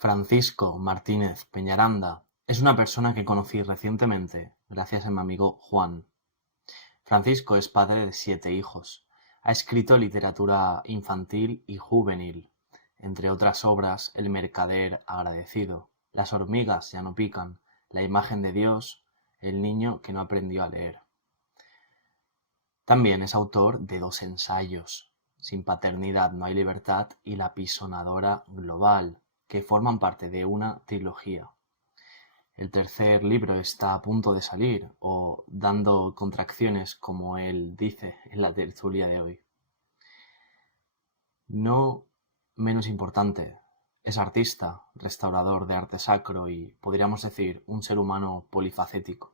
Francisco Martínez Peñaranda es una persona que conocí recientemente gracias a mi amigo Juan. Francisco es padre de 7 hijos. Ha escrito literatura infantil y juvenil, entre otras obras El mercader agradecido, Las hormigas ya no pican, La imagen de Dios, El niño que no aprendió a leer. También es autor de 2 ensayos, Sin paternidad no hay libertad y La pisonadora global, que forman parte de una trilogía. El tercer libro está a punto de salir, o dando contracciones, como él dice en la tertulia de hoy. No menos importante, es artista, restaurador de arte sacro y, podríamos decir, un ser humano polifacético.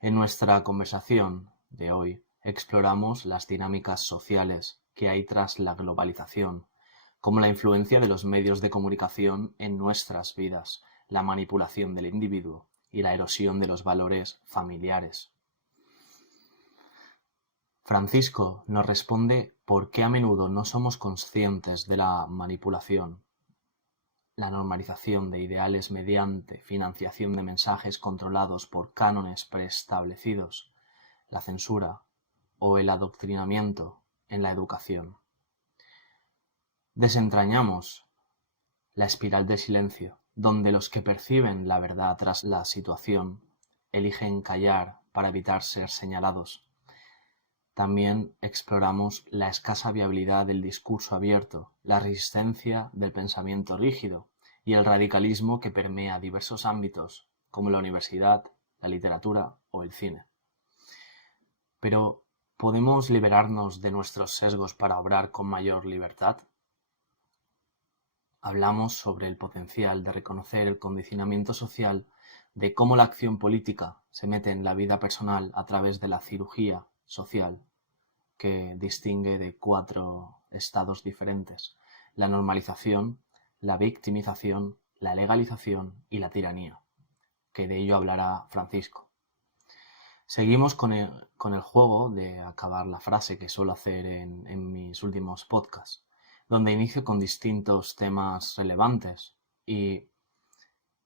En nuestra conversación de hoy exploramos las dinámicas sociales que hay tras la globalización, como la influencia de los medios de comunicación en nuestras vidas, la manipulación del individuo y la erosión de los valores familiares. Francisco nos responde por qué a menudo no somos conscientes de la manipulación, la normalización de ideales mediante financiación de mensajes controlados por cánones preestablecidos, la censura o el adoctrinamiento en la educación. Desentrañamos la espiral de silencio, donde los que perciben la verdad tras la situación eligen callar para evitar ser señalados. También exploramos la escasa viabilidad del discurso abierto, la resistencia del pensamiento rígido y el radicalismo que permea diversos ámbitos, como la universidad, la literatura o el cine. Pero, ¿podemos liberarnos de nuestros sesgos para obrar con mayor libertad? Hablamos sobre el potencial de reconocer el condicionamiento social, de cómo la acción política se mete en la vida personal a través de la cirugía social, que distingue de 4 estados diferentes: la normalización, la victimización, la legalización y la tiranía, que de ello hablará Francisco. Seguimos con el juego de acabar la frase que suelo hacer en mis últimos podcasts, donde inicio con distintos temas relevantes y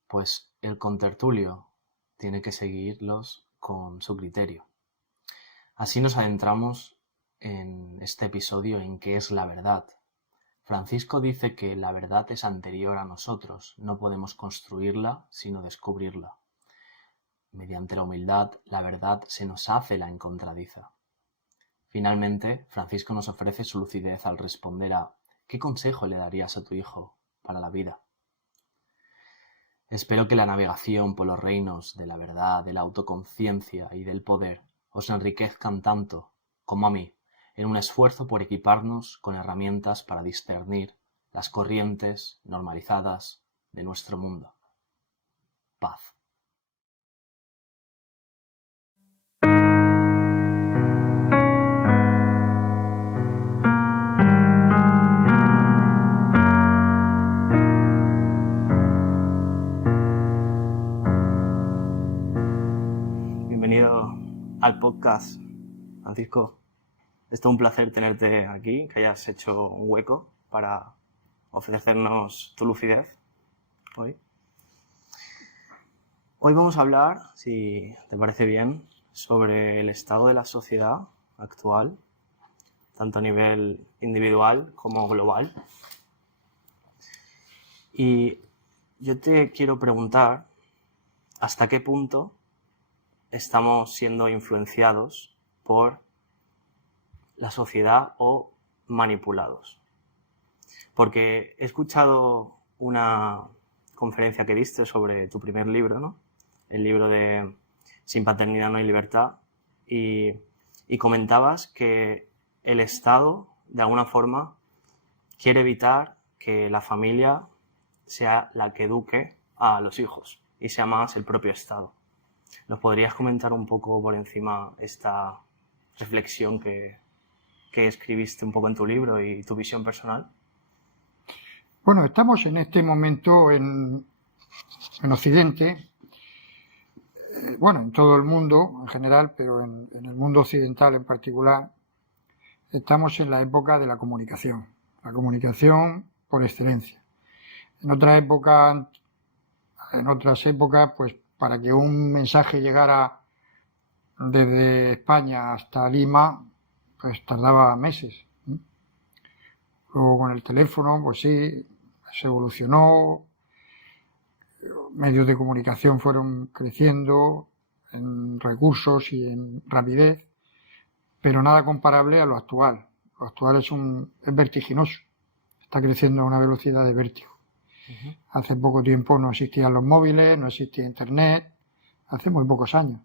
pues el contertulio tiene que seguirlos con su criterio. Así nos adentramos en este episodio en qué es la verdad. Francisco dice que la verdad es anterior a nosotros, no podemos construirla sino descubrirla. Mediante la humildad, la verdad se nos hace la encontradiza. Finalmente, Francisco nos ofrece su lucidez al responder a ¿qué consejo le darías a tu hijo para la vida? Espero que la navegación por los reinos de la verdad, de la autoconciencia y del poder os enriquezcan tanto como a mí, en un esfuerzo por equiparnos con herramientas para discernir las corrientes normalizadas de nuestro mundo. Paz. Bienvenido al podcast, Francisco. Es todo un placer tenerte aquí, que hayas hecho un hueco para ofrecernos tu lucidez hoy. Hoy vamos a hablar, si te parece bien, sobre el estado de la sociedad actual, tanto a nivel individual como global. Y yo te quiero preguntar, ¿hasta qué punto estamos siendo influenciados por la sociedad o manipulados? Porque he escuchado una conferencia que diste sobre tu primer libro, ¿no? El libro de Sin paternidad no hay libertad, y comentabas que el Estado, de alguna forma, quiere evitar que la familia sea la que eduque a los hijos y sea más el propio Estado. ¿Nos podrías comentar un poco por encima esta reflexión que escribiste un poco en tu libro y tu visión personal? Bueno, estamos en este momento en Occidente, bueno, en todo el mundo en general, pero en el mundo occidental en particular, estamos en la época de la comunicación por excelencia. En otras épocas, pues para que un mensaje llegara desde España hasta Lima, pues tardaba meses. Luego con el teléfono, pues sí, se evolucionó, medios de comunicación fueron creciendo en recursos y en rapidez, pero nada comparable a lo actual. Lo actual es vertiginoso, está creciendo a una velocidad de vértigo. Hace poco tiempo no existían los móviles, no existía Internet, hace muy pocos años.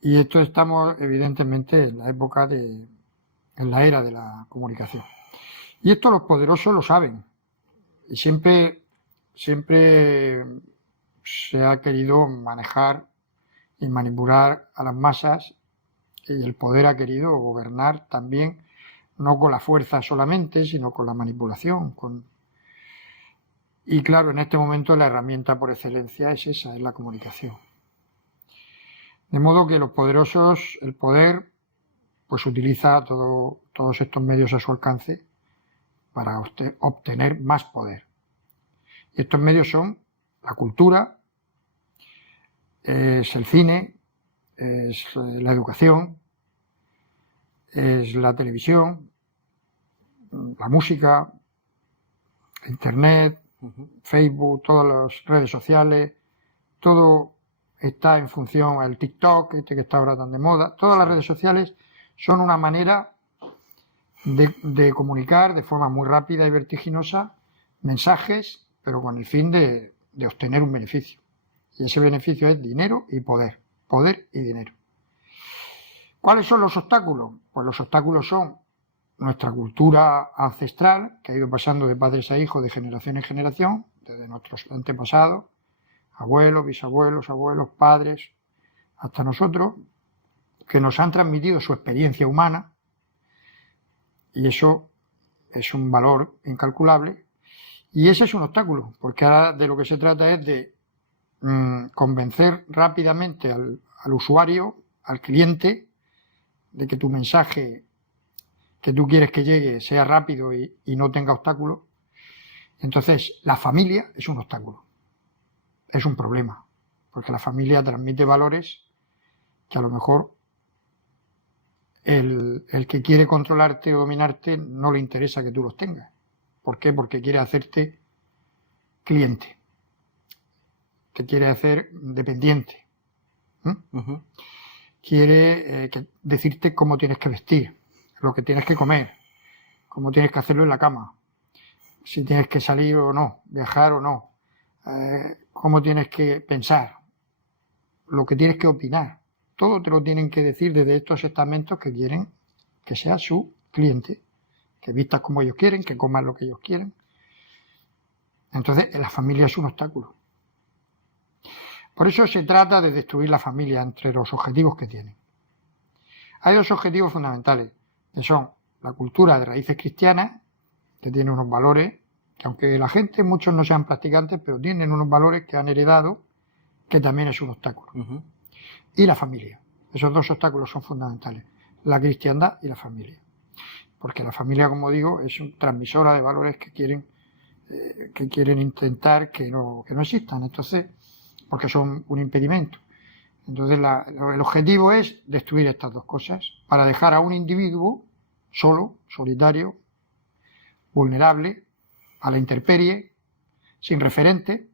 Y esto estamos evidentemente en la época en la era de la comunicación. Y esto los poderosos lo saben. Y siempre se ha querido manejar y manipular a las masas, y el poder ha querido gobernar también, no con la fuerza solamente, sino con la manipulación. Y claro, en este momento la herramienta por excelencia es esa, es la comunicación. De modo que los poderosos, el poder, pues utiliza todos estos medios a su alcance para obtener más poder. Y estos medios son la cultura, es el cine, es la educación, es la televisión, la música, Internet, Facebook, todas las redes sociales, todo está en función al TikTok, que está ahora tan de moda. Todas las redes sociales son una manera de comunicar de forma muy rápida y vertiginosa mensajes, pero con el fin de obtener un beneficio. Y ese beneficio es dinero y poder y dinero. ¿Cuáles son los obstáculos? Pues los obstáculos son nuestra cultura ancestral, que ha ido pasando de padres a hijos, de generación en generación, desde nuestros antepasados, abuelos, bisabuelos, abuelos, padres, hasta nosotros, que nos han transmitido su experiencia humana, y eso es un valor incalculable, y ese es un obstáculo, porque ahora de lo que se trata es de convencer rápidamente al usuario, al cliente, de que tu mensaje que tú quieres que llegue sea rápido y no tenga obstáculos. Entonces, la familia es un obstáculo, es un problema, porque la familia transmite valores que a lo mejor el que quiere controlarte o dominarte no le interesa que tú los tengas. ¿Por qué? Porque quiere hacerte cliente, te quiere hacer dependiente. Quiere decirte cómo tienes que vestir, lo que tienes que comer, cómo tienes que hacerlo en la cama, si tienes que salir o no, viajar o no, cómo tienes que pensar, lo que tienes que opinar. Todo te lo tienen que decir desde estos estamentos que quieren que seas su cliente, que vistas como ellos quieren, que comas lo que ellos quieren. Entonces, la familia es un obstáculo. Por eso se trata de destruir la familia entre los objetivos que tienen. Hay dos objetivos fundamentales, que son la cultura de raíces cristianas, que tiene unos valores, que aunque la gente, muchos no sean practicantes, pero tienen unos valores que han heredado, que también es un obstáculo. Y la familia. Esos dos obstáculos son fundamentales, la cristiandad y la familia. Porque la familia, como digo, es una transmisora de valores que quieren intentar que no existan. Entonces, porque son un impedimento. Entonces, el objetivo es destruir estas dos cosas para dejar a un individuo solo, solitario, vulnerable, a la intemperie, sin referente,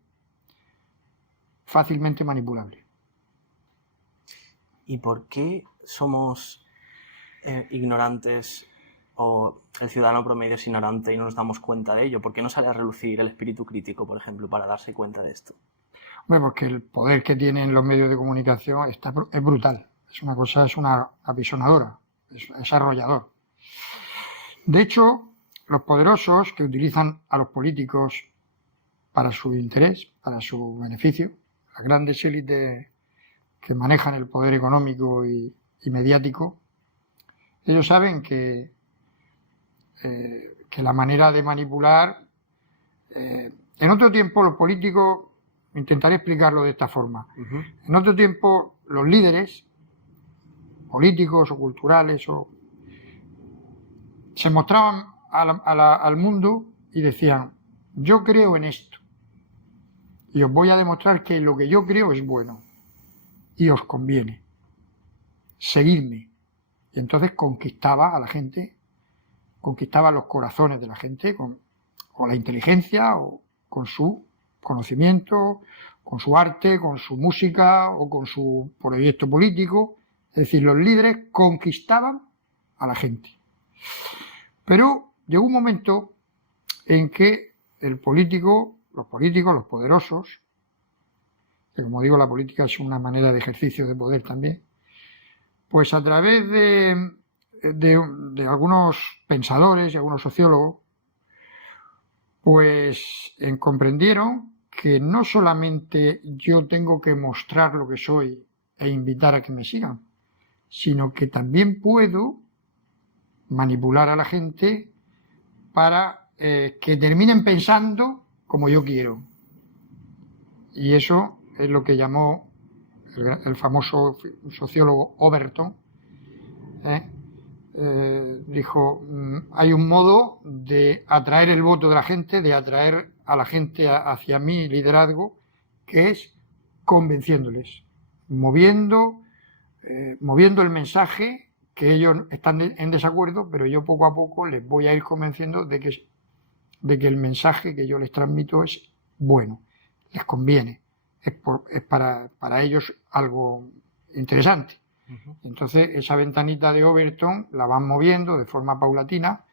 fácilmente manipulable. ¿Y por qué somos ignorantes, o el ciudadano promedio es ignorante y no nos damos cuenta de ello? ¿Por qué no sale a relucir el espíritu crítico, por ejemplo, para darse cuenta de esto? Hombre, porque el poder que tienen los medios de comunicación es brutal. Es una apisonadora, es arrollador. De hecho, los poderosos que utilizan a los políticos para su interés, para su beneficio, las grandes élites que manejan el poder económico y mediático, ellos saben que la manera de manipular... en otro tiempo los políticos, intentaré explicarlo de esta forma, en otro tiempo los líderes políticos o culturales se mostraban al mundo y decían: yo creo en esto y os voy a demostrar que lo que yo creo es bueno y os conviene. Seguidme. Y entonces conquistaba a la gente, conquistaba los corazones de la gente con la inteligencia o con su conocimiento, con su arte, con su música o con su proyecto político. Es decir, los líderes conquistaban a la gente. Pero llegó un momento en que los políticos, los poderosos, que como digo, la política es una manera de ejercicio de poder también, pues a través de algunos pensadores y algunos sociólogos, pues comprendieron que no solamente yo tengo que mostrar lo que soy e invitar a que me sigan, sino que también puedo manipular a la gente para que terminen pensando como yo quiero. Y eso es lo que llamó el famoso sociólogo Overton. Dijo, hay un modo de atraer el voto de la gente, de atraer a la gente hacia mi liderazgo, que es convenciéndoles, moviendo el mensaje, que ellos están en desacuerdo, pero yo poco a poco les voy a ir convenciendo de que el mensaje que yo les transmito es bueno, les conviene, es para ellos algo interesante. Entonces esa ventanita de Overton la van moviendo de forma paulatina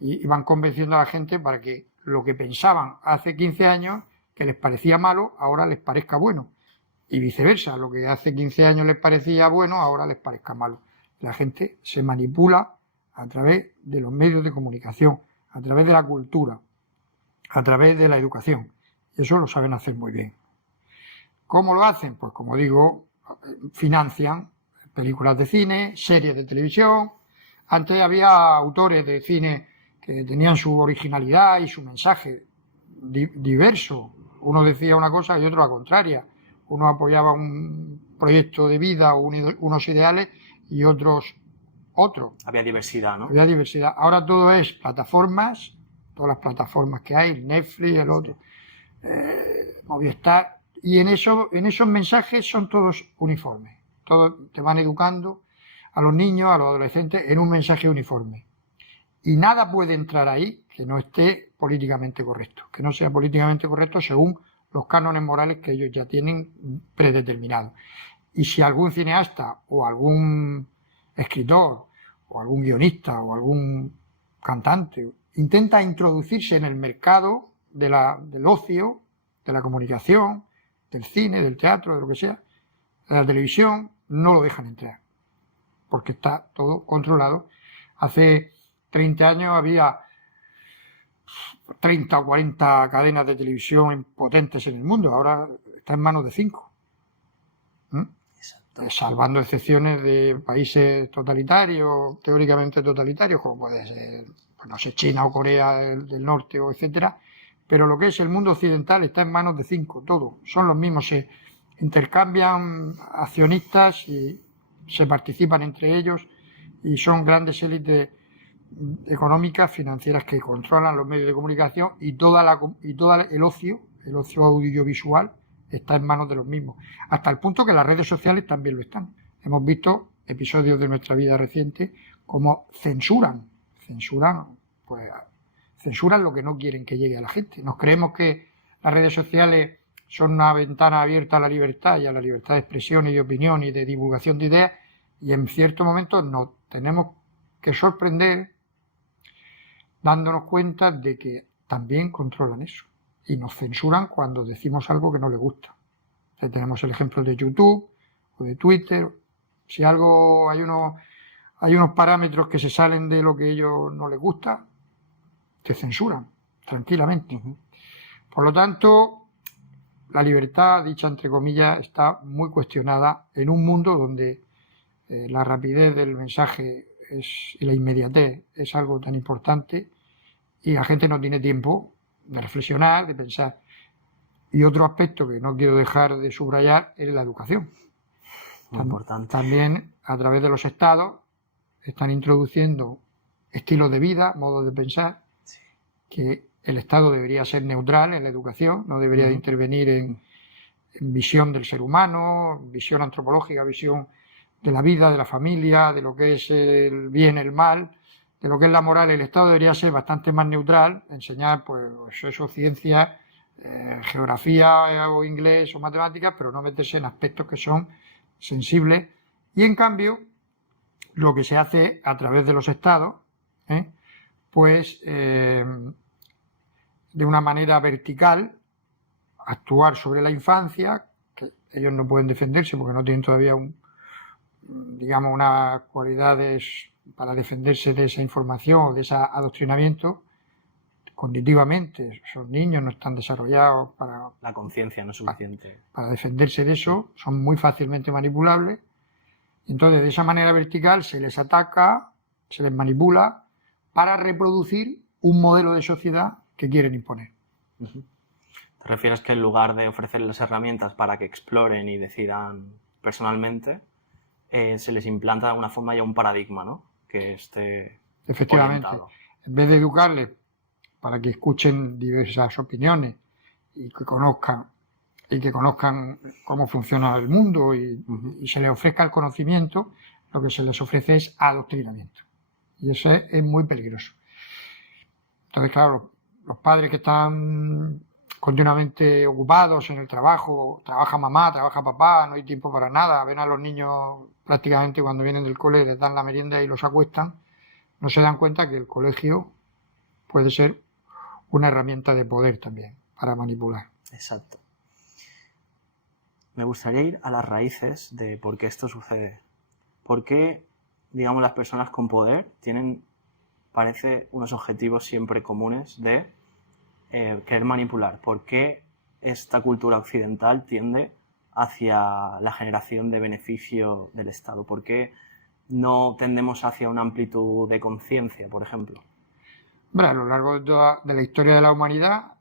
y van convenciendo a la gente para que lo que pensaban hace 15 años que les parecía malo, ahora les parezca bueno. Y viceversa, lo que hace 15 años les parecía bueno, ahora les parezca malo. La gente se manipula a través de los medios de comunicación, a través de la cultura, a través de la educación. Y eso lo saben hacer muy bien. ¿Cómo lo hacen? Pues como digo, financian películas de cine, series de televisión. Antes había autores de cine que tenían su originalidad y su mensaje diverso. Uno decía una cosa y otro la contraria. Uno apoyaba un proyecto de vida o unos ideales y otros. Había diversidad, ¿no? Había diversidad. Ahora todo es plataformas, todas las plataformas que hay, Netflix, el otro, Movistar, y en esos mensajes son todos uniformes. Todos te van educando a los niños, a los adolescentes, en un mensaje uniforme. Y nada puede entrar ahí que no esté políticamente correcto, que no sea políticamente correcto según los cánones morales que ellos ya tienen predeterminados. Y si algún cineasta o algún escritor o algún guionista o algún cantante intenta introducirse en el mercado del ocio, de la comunicación, del cine, del teatro, de lo que sea, de la televisión, no lo dejan entrar, porque está todo controlado. Hace 30 años había 30 o 40 cadenas de televisión potentes en el mundo, ahora está en manos de 5. Salvando excepciones de países totalitarios, teóricamente totalitarios, como puede ser, pues no sé, China o Corea del Norte, o etcétera, pero lo que es el mundo occidental está en manos de 5, todo, son los mismos, se intercambian accionistas y se participan entre ellos y son grandes élites económicas, financieras que controlan los medios de comunicación y todo el ocio audiovisual está en manos de los mismos, hasta el punto que las redes sociales también lo están. Hemos visto episodios de nuestra vida reciente como censuran lo que no quieren que llegue a la gente. Nos creemos que las redes sociales son una ventana abierta a la libertad y a la libertad de expresión y de opinión y de divulgación de ideas, y en ciertos momentos nos tenemos que sorprender dándonos cuenta de que también controlan eso y nos censuran cuando decimos algo que no les gusta. Entonces, tenemos el ejemplo de YouTube o de Twitter. Si algo hay unos parámetros que se salen de lo que a ellos no les gusta, te censuran tranquilamente. Por lo tanto, la libertad, dicha entre comillas, está muy cuestionada en un mundo donde la rapidez del mensaje y la inmediatez es algo tan importante y la gente no tiene tiempo de reflexionar, de pensar. Y otro aspecto que no quiero dejar de subrayar es la educación. Muy importante. También a través de los estados están introduciendo estilos de vida, modos de pensar, que el Estado debería ser neutral en la educación, no debería de intervenir en visión del ser humano, visión antropológica, visión de la vida, de la familia, de lo que es el bien, el mal, de lo que es la moral. El Estado debería ser bastante más neutral, enseñar pues eso, ciencia, geografía o inglés o matemáticas, pero no meterse en aspectos que son sensibles. Y en cambio, lo que se hace a través de los estados, pues de una manera vertical, actuar sobre la infancia, que ellos no pueden defenderse porque no tienen todavía digamos, unas cualidades para defenderse de esa información o de ese adoctrinamiento. Cognitivamente, esos niños no están desarrollados para... La conciencia no es suficiente. Para defenderse de eso, son muy fácilmente manipulables. Entonces, de esa manera vertical se les ataca, se les manipula para reproducir un modelo de sociedad que quieren imponer. ¿Te refieres que en lugar de ofrecerles herramientas para que exploren y decidan personalmente, se les implanta de alguna forma ya un paradigma, ¿no? Que esté efectivamente orientado? En vez de educarles para que escuchen diversas opiniones y que conozcan cómo funciona el mundo y se les ofrezca el conocimiento, lo que se les ofrece es adoctrinamiento. Y eso es muy peligroso. Entonces, claro, los padres que están continuamente ocupados en el trabajo, trabaja mamá, trabaja papá, no hay tiempo para nada, ven a los niños prácticamente cuando vienen del cole, les dan la merienda y los acuestan, no se dan cuenta que el colegio puede ser una herramienta de poder también para manipular. Exacto. Me gustaría ir a las raíces de por qué esto sucede. ¿Por qué, digamos, las personas con poder tienen, parece, unos objetivos siempre comunes de querer manipular? ¿Por qué esta cultura occidental tiende hacia la generación de beneficio del Estado? ¿Por qué no tendemos hacia una amplitud de conciencia, por ejemplo? Bueno, a lo largo de la historia de la humanidad,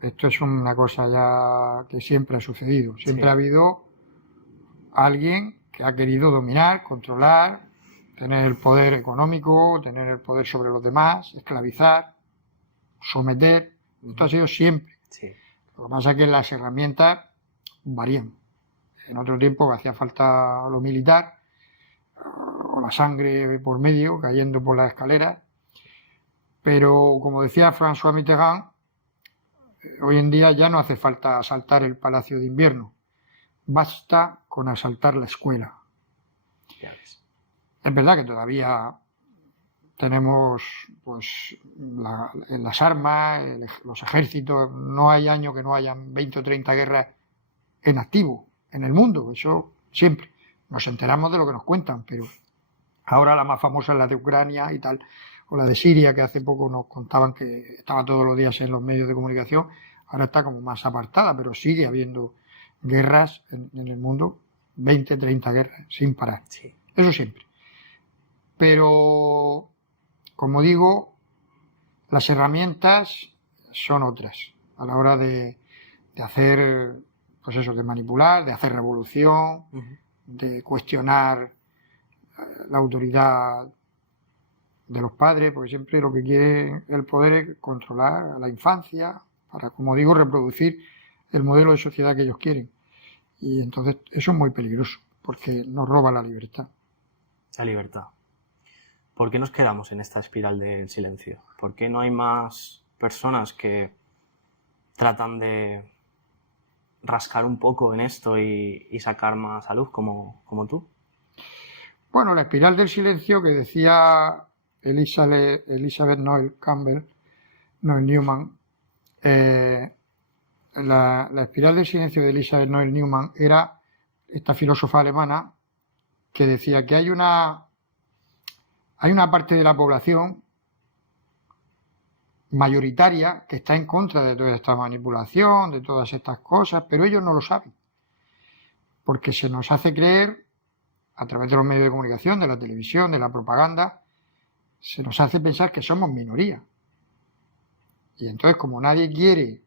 esto es una cosa ya que siempre ha sucedido. Siempre ha habido alguien que ha querido dominar, controlar, tener el poder económico, tener el poder sobre los demás, esclavizar, someter. Esto ha sido siempre. Sí. Lo que pasa es que las herramientas varían. En otro tiempo hacía falta lo militar, o la sangre por medio, cayendo por las escaleras. Pero, como decía François Mitterrand, hoy en día ya no hace falta asaltar el Palacio de Invierno. Basta con asaltar la escuela. Es verdad que todavía tenemos pues las armas, los ejércitos. No hay año que no hayan 20 o 30 guerras en activo en el mundo. Eso siempre. Nos enteramos de lo que nos cuentan, pero ahora la más famosa es la de Ucrania y tal, o la de Siria, que hace poco nos contaban que estaba todos los días en los medios de comunicación. Ahora está como más apartada, pero sigue habiendo guerras en el mundo, 20, 30 guerras, sin parar. Sí. Eso siempre. Pero, como digo, las herramientas son otras a la hora de hacer, pues eso, de manipular, de hacer revolución, de cuestionar la autoridad de los padres, porque siempre lo que quiere el poder es controlar a la infancia para, como digo, reproducir el modelo de sociedad que ellos quieren. Y entonces eso es muy peligroso, porque nos roba la libertad. La libertad. ¿Por qué nos quedamos en esta espiral del silencio? ¿Por qué no hay más personas que tratan de rascar un poco en esto y sacar más a luz como tú? Bueno, la espiral del silencio que decía Elizabeth Noel Neumann, la espiral del silencio de Elizabeth Noel Neumann era esta filósofa alemana que decía que hay una parte de la población mayoritaria que está en contra de toda esta manipulación, de todas estas cosas, pero ellos no lo saben, porque se nos hace creer, a través de los medios de comunicación, de la televisión, de la propaganda, se nos hace pensar que somos minoría. Y entonces, como nadie quiere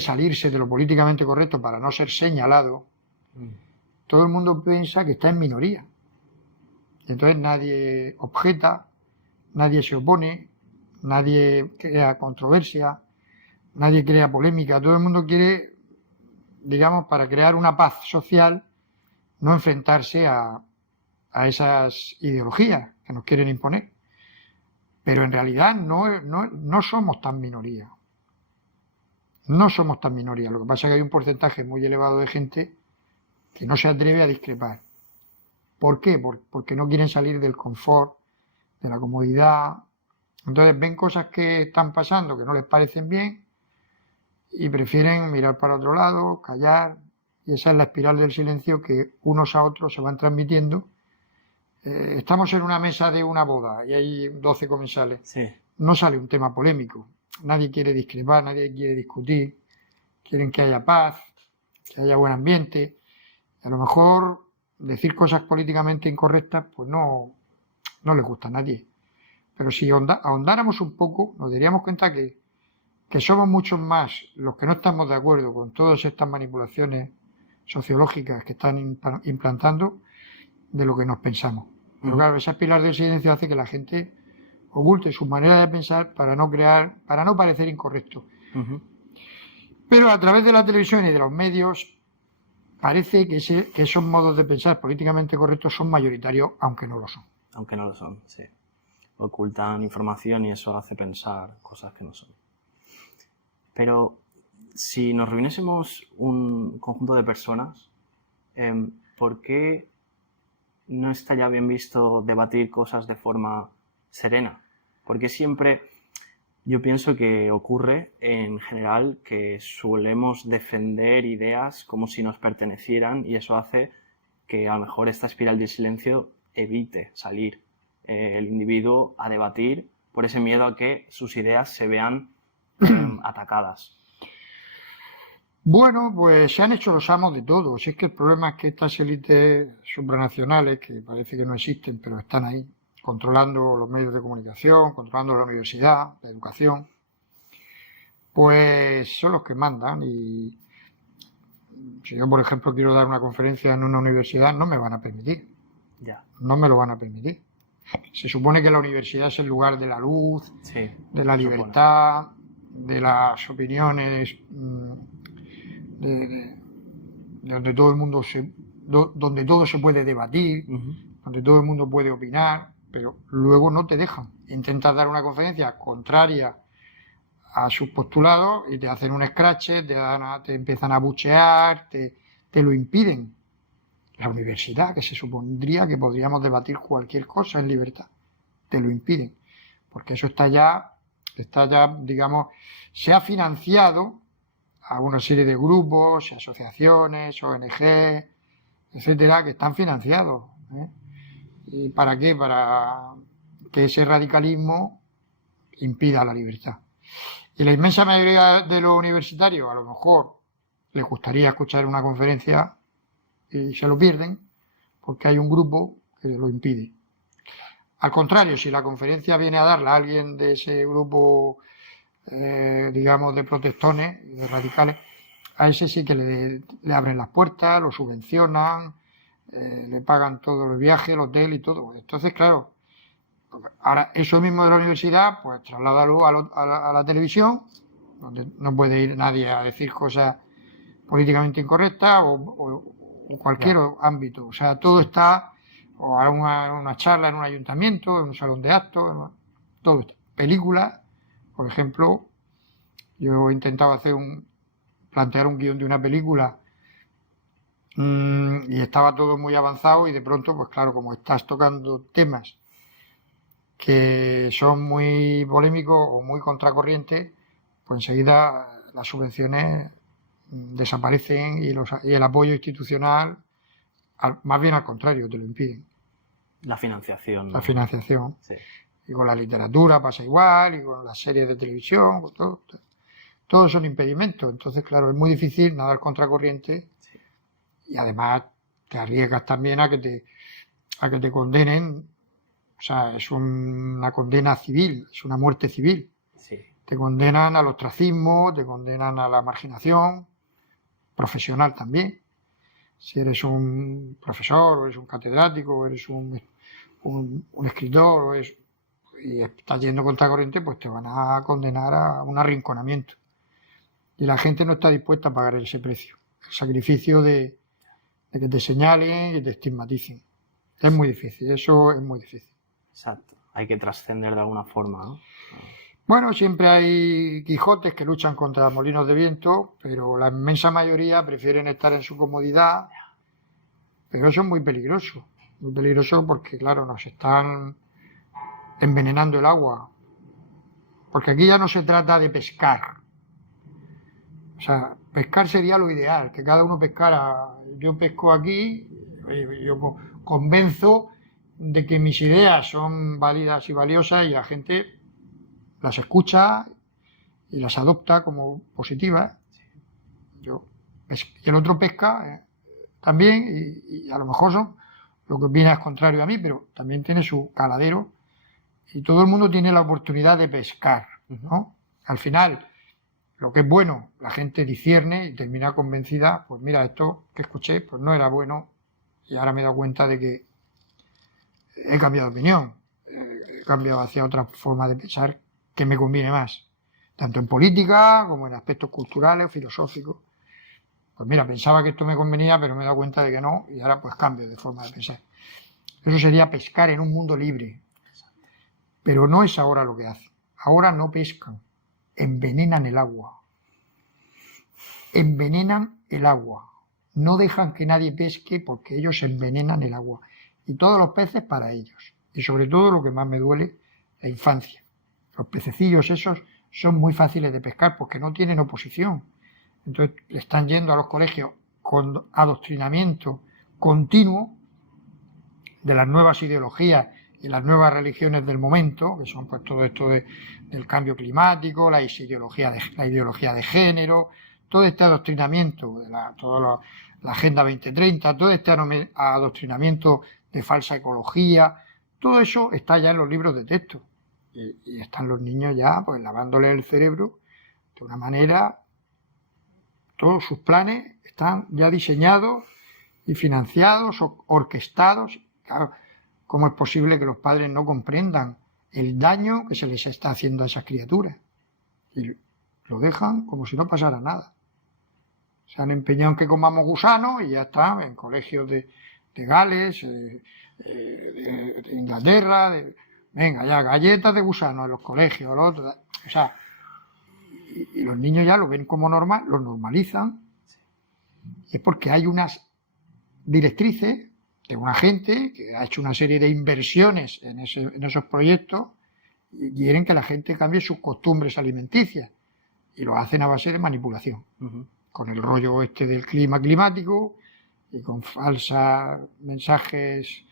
salirse de lo políticamente correcto para no ser señalado, todo el mundo piensa que está en minoría. Y entonces nadie objeta, nadie se opone, nadie crea controversia, nadie crea polémica, todo el mundo quiere, digamos, para crear una paz social, no enfrentarse a esas ideologías que nos quieren imponer. Pero en realidad no somos tan minoría. No somos tan minoría. Lo que pasa es que hay un porcentaje muy elevado de gente que no se atreve a discrepar. ¿Por qué? Porque no quieren salir del confort, de la comodidad. Entonces ven cosas que están pasando que no les parecen bien y prefieren mirar para otro lado, callar. Y esa es la espiral del silencio que unos a otros se van transmitiendo. Estamos en una mesa de una boda y hay 12 comensales. Sí. No sale un tema polémico. Nadie quiere discrepar, nadie quiere discutir. Quieren que haya paz, que haya buen ambiente. A lo mejor decir cosas políticamente incorrectas pues no les gusta a nadie. Pero si ahondáramos un poco, nos daríamos cuenta que somos muchos más los que no estamos de acuerdo con todas estas manipulaciones sociológicas que están implantando de lo que nos pensamos. Pero claro, esa espiral del silencio hace que la gente oculte su manera de pensar para no parecer incorrecto. Pero a través de la televisión y de los medios parece que esos modos de pensar políticamente correctos son mayoritarios, aunque no lo son. Aunque no lo son, sí. Ocultan información y eso hace pensar cosas que no son. Pero si nos reuniésemos un conjunto de personas, ¿por qué no está ya bien visto debatir cosas de forma serena? Porque siempre yo pienso que ocurre en general que solemos defender ideas como si nos pertenecieran y eso hace que a lo mejor esta espiral del silencio evite salir el individuo a debatir por ese miedo a que sus ideas se vean atacadas. Bueno, pues se han hecho los amos de todo. Si es que el problema es que estas élites supranacionales, que parece que no existen, pero están ahí, controlando los medios de comunicación, controlando la universidad, la educación, pues son los que mandan. Y si yo, por ejemplo, quiero dar una conferencia en una universidad, no me van a permitir. Ya. No me lo van a permitir. Se supone que la universidad es el lugar de la luz, Sí, de la libertad, de las opiniones, donde todo el mundo donde todo se puede debatir, donde todo el mundo puede opinar, pero luego no te dejan. Intentas dar una conferencia contraria a sus postulados y te hacen un scratch, te empiezan a buchear, te lo impiden. La universidad, que se supondría que podríamos debatir cualquier cosa en libertad, te lo impiden, porque eso está ya, digamos, se ha financiado a una serie de grupos, asociaciones, ONG, etcétera, que están financiados. ¿Y para qué? Para que ese radicalismo impida la libertad. Y la inmensa mayoría de los universitarios, a lo mejor, les gustaría escuchar una conferencia y se lo pierden porque hay un grupo que lo impide. Al contrario, si la conferencia viene a darla a alguien de ese grupo, digamos, de protestones, de radicales, a ese sí que le abren las puertas, lo subvencionan, le pagan todos los viajes, el hotel y todo. Entonces, claro, ahora eso mismo de la universidad, pues trasládalo a la televisión, donde no puede ir nadie a decir cosas políticamente incorrectas o cualquier ámbito. O sea, todo está, o a una charla en un ayuntamiento, en un salón de actos, todo está. Películas, por ejemplo, yo he intentado plantear un guión de una película y estaba todo muy avanzado y de pronto, pues claro, como estás tocando temas que son muy polémicos o muy contracorrientes, pues enseguida las subvenciones desaparecen y el apoyo institucional, más bien al contrario, te lo impiden. La financiación. La financiación. Sí. Y con la literatura pasa igual, y con las series de televisión, todo son impedimentos. Entonces, claro, es muy difícil nadar contracorriente y además te arriesgas también a que te condenen. O sea, es una condena civil, es una muerte civil. Sí. Te condenan al ostracismo, te condenan a la marginación profesional también. Si eres un profesor, o eres un catedrático, o eres un escritor, y estás yendo contra corriente, pues te van a condenar a un arrinconamiento. Y la gente no está dispuesta a pagar ese precio, el sacrificio de que te señalen y te estigmaticen. Es muy difícil, eso es muy difícil. Exacto, hay que trascender de alguna forma, ¿no? Bueno, siempre hay Quijotes que luchan contra molinos de viento, pero la inmensa mayoría prefieren estar en su comodidad, pero eso es muy peligroso porque, claro, nos están envenenando el agua, porque aquí ya no se trata de pescar. O sea, pescar sería lo ideal, que cada uno pescara. Yo pesco aquí, yo convenzo de que mis ideas son válidas y valiosas y la gente las escucha y las adopta como positivas. Y el otro pesca también y a lo mejor lo que opina es contrario a mí, pero también tiene su caladero y todo el mundo tiene la oportunidad de pescar, ¿no? Al final, lo que es bueno, la gente discierne y termina convencida, pues mira, esto que escuché, pues no era bueno y ahora me he dado cuenta de que he cambiado de opinión, he cambiado hacia otra forma de pensar que me conviene más, tanto en política como en aspectos culturales o filosóficos. Pues mira, pensaba que esto me convenía, pero me he dado cuenta de que no y ahora pues cambio de forma de pensar. Eso sería pescar en un mundo libre, pero no es ahora lo que hacen. Ahora no pescan, envenenan el agua. Envenenan el agua. No dejan que nadie pesque porque ellos envenenan el agua. Y todos los peces para ellos. Y sobre todo lo que más me duele, la infancia. Los pececillos esos son muy fáciles de pescar porque no tienen oposición. Entonces están yendo a los colegios con adoctrinamiento continuo de las nuevas ideologías y las nuevas religiones del momento, que son pues todo esto del cambio climático, la ideología de género, todo este adoctrinamiento de toda la Agenda 2030, todo este adoctrinamiento de falsa ecología, todo eso está ya en los libros de texto. Y están los niños ya pues lavándole el cerebro de una manera, todos sus planes están ya diseñados y financiados, orquestados. Claro, ¿cómo es posible que los padres no comprendan el daño que se les está haciendo a esas criaturas? Y lo dejan como si no pasara nada. Se han empeñado en que comamos gusanos y ya está, en colegios de Gales, de Inglaterra, venga ya, galletas de gusanos en los colegios, o sea, y los niños ya lo ven como normal, lo normalizan, y es porque hay unas directrices de una gente que ha hecho una serie de inversiones en esos proyectos y quieren que la gente cambie sus costumbres alimenticias y lo hacen a base de manipulación, con el rollo este del clima climático y con falsos mensajes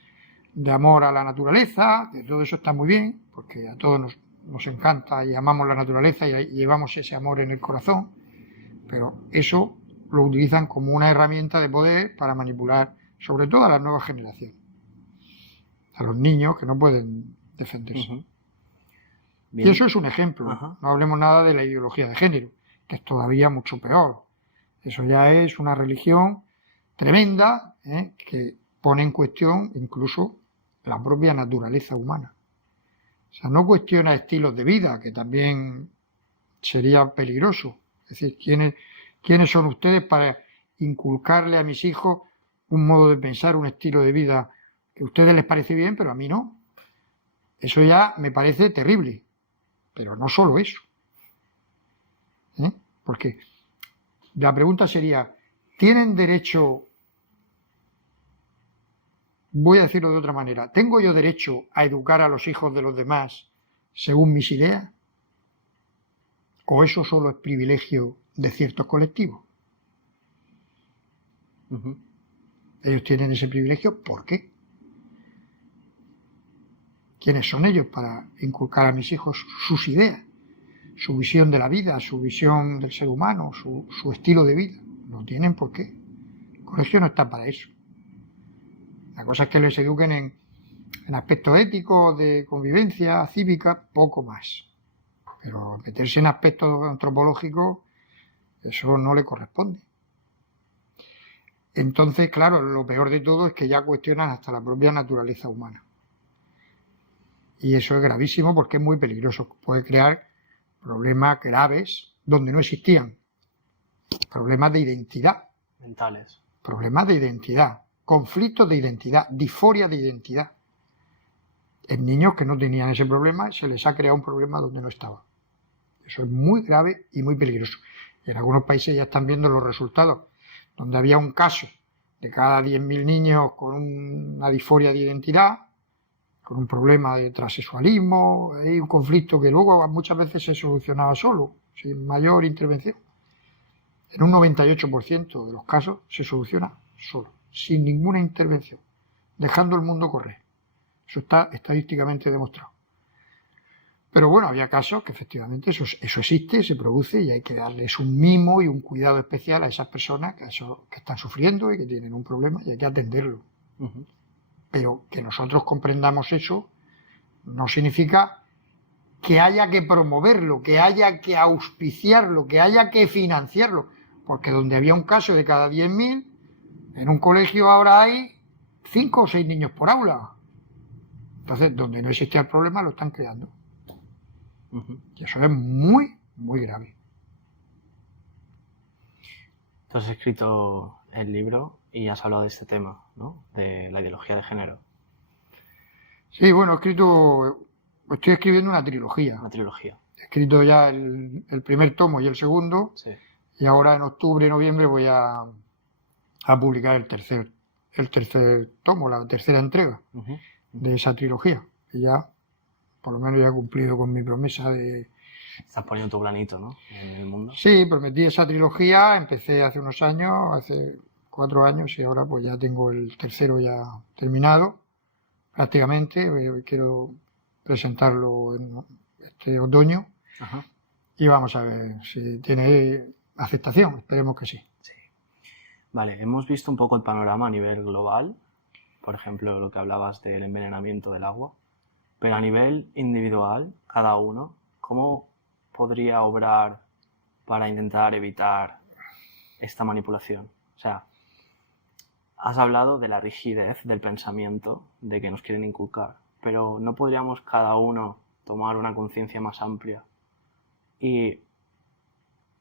de amor a la naturaleza, que todo eso está muy bien porque a todos nos encanta y amamos la naturaleza y llevamos ese amor en el corazón, pero eso lo utilizan como una herramienta de poder para manipular sobre todo a las nuevas generaciones, a los niños que no pueden defenderse. Y eso es un ejemplo. No hablemos nada de la ideología de género, que es todavía mucho peor. Eso ya es una religión tremenda, que pone en cuestión incluso la propia naturaleza humana. O sea, no cuestiona estilos de vida, que también sería peligroso. Es decir, ¿quiénes son ustedes para inculcarle a mis hijos un modo de pensar, un estilo de vida que a ustedes les parece bien, pero a mí no? Eso ya me parece terrible. Pero no solo eso. Porque la pregunta sería, ¿tienen derecho, voy a decirlo de otra manera, ¿tengo yo derecho a educar a los hijos de los demás según mis ideas? ¿O eso solo es privilegio de ciertos colectivos? Ellos tienen ese privilegio, ¿por qué? ¿Quiénes son ellos para inculcar a mis hijos sus ideas, su visión de la vida, su visión del ser humano, su estilo de vida? No tienen por qué. El colegio no está para eso. La cosa es que les eduquen en aspectos éticos, de convivencia cívica, poco más. Pero meterse en aspectos antropológicos, eso no le corresponde. Entonces, claro, lo peor de todo es que ya cuestionan hasta la propia naturaleza humana. Y eso es gravísimo porque es muy peligroso. Puede crear problemas graves donde no existían. Problemas de identidad. Mentales. Problemas de identidad. Conflictos de identidad. Disforia de identidad. En niños que no tenían ese problema se les ha creado un problema donde no estaba. Eso es muy grave y muy peligroso. Y en algunos países ya están viendo los resultados, donde había un caso de cada 10.000 niños con una disforia de identidad, con un problema de transexualismo, hay un conflicto que luego muchas veces se solucionaba solo, sin mayor intervención. En un 98% de los casos se soluciona solo, sin ninguna intervención, dejando el mundo correr. Eso está estadísticamente demostrado. Pero bueno, había casos que efectivamente eso existe, se produce y hay que darles un mimo y un cuidado especial a esas personas que están sufriendo y que tienen un problema y hay que atenderlo. Ujú. Pero que nosotros comprendamos eso no significa que haya que promoverlo, que haya que auspiciarlo, que haya que financiarlo. Porque donde había un caso de cada 10.000, en un colegio ahora hay 5 o 6 niños por aula. Entonces, donde no existía el problema, lo están creando. Ujú. Y eso es muy, muy grave. Tú has escrito el libro y has hablado de este tema, ¿no? De la ideología de género. Sí, bueno, estoy escribiendo una trilogía. Una trilogía. He escrito ya el primer tomo y el segundo, Sí. y ahora en octubre, noviembre voy a publicar el tercer tomo, la tercera entrega Ujú. de esa trilogía. Y ya, por lo menos ya he cumplido con mi promesa de... Estás poniendo tu granito, ¿no? En el mundo. Sí, prometí esa trilogía, empecé hace unos años, hace 4 años, y ahora pues ya tengo el tercero ya terminado, prácticamente. Quiero presentarlo en este otoño Ajá. y vamos a ver si tiene aceptación, esperemos que sí. Sí. Vale, hemos visto un poco el panorama a nivel global, por ejemplo, lo que hablabas del envenenamiento del agua, pero a nivel individual, cada uno, ¿cómo podría obrar para intentar evitar esta manipulación? O sea, has hablado de la rigidez del pensamiento, de que nos quieren inculcar, pero ¿no podríamos cada uno tomar una conciencia más amplia y,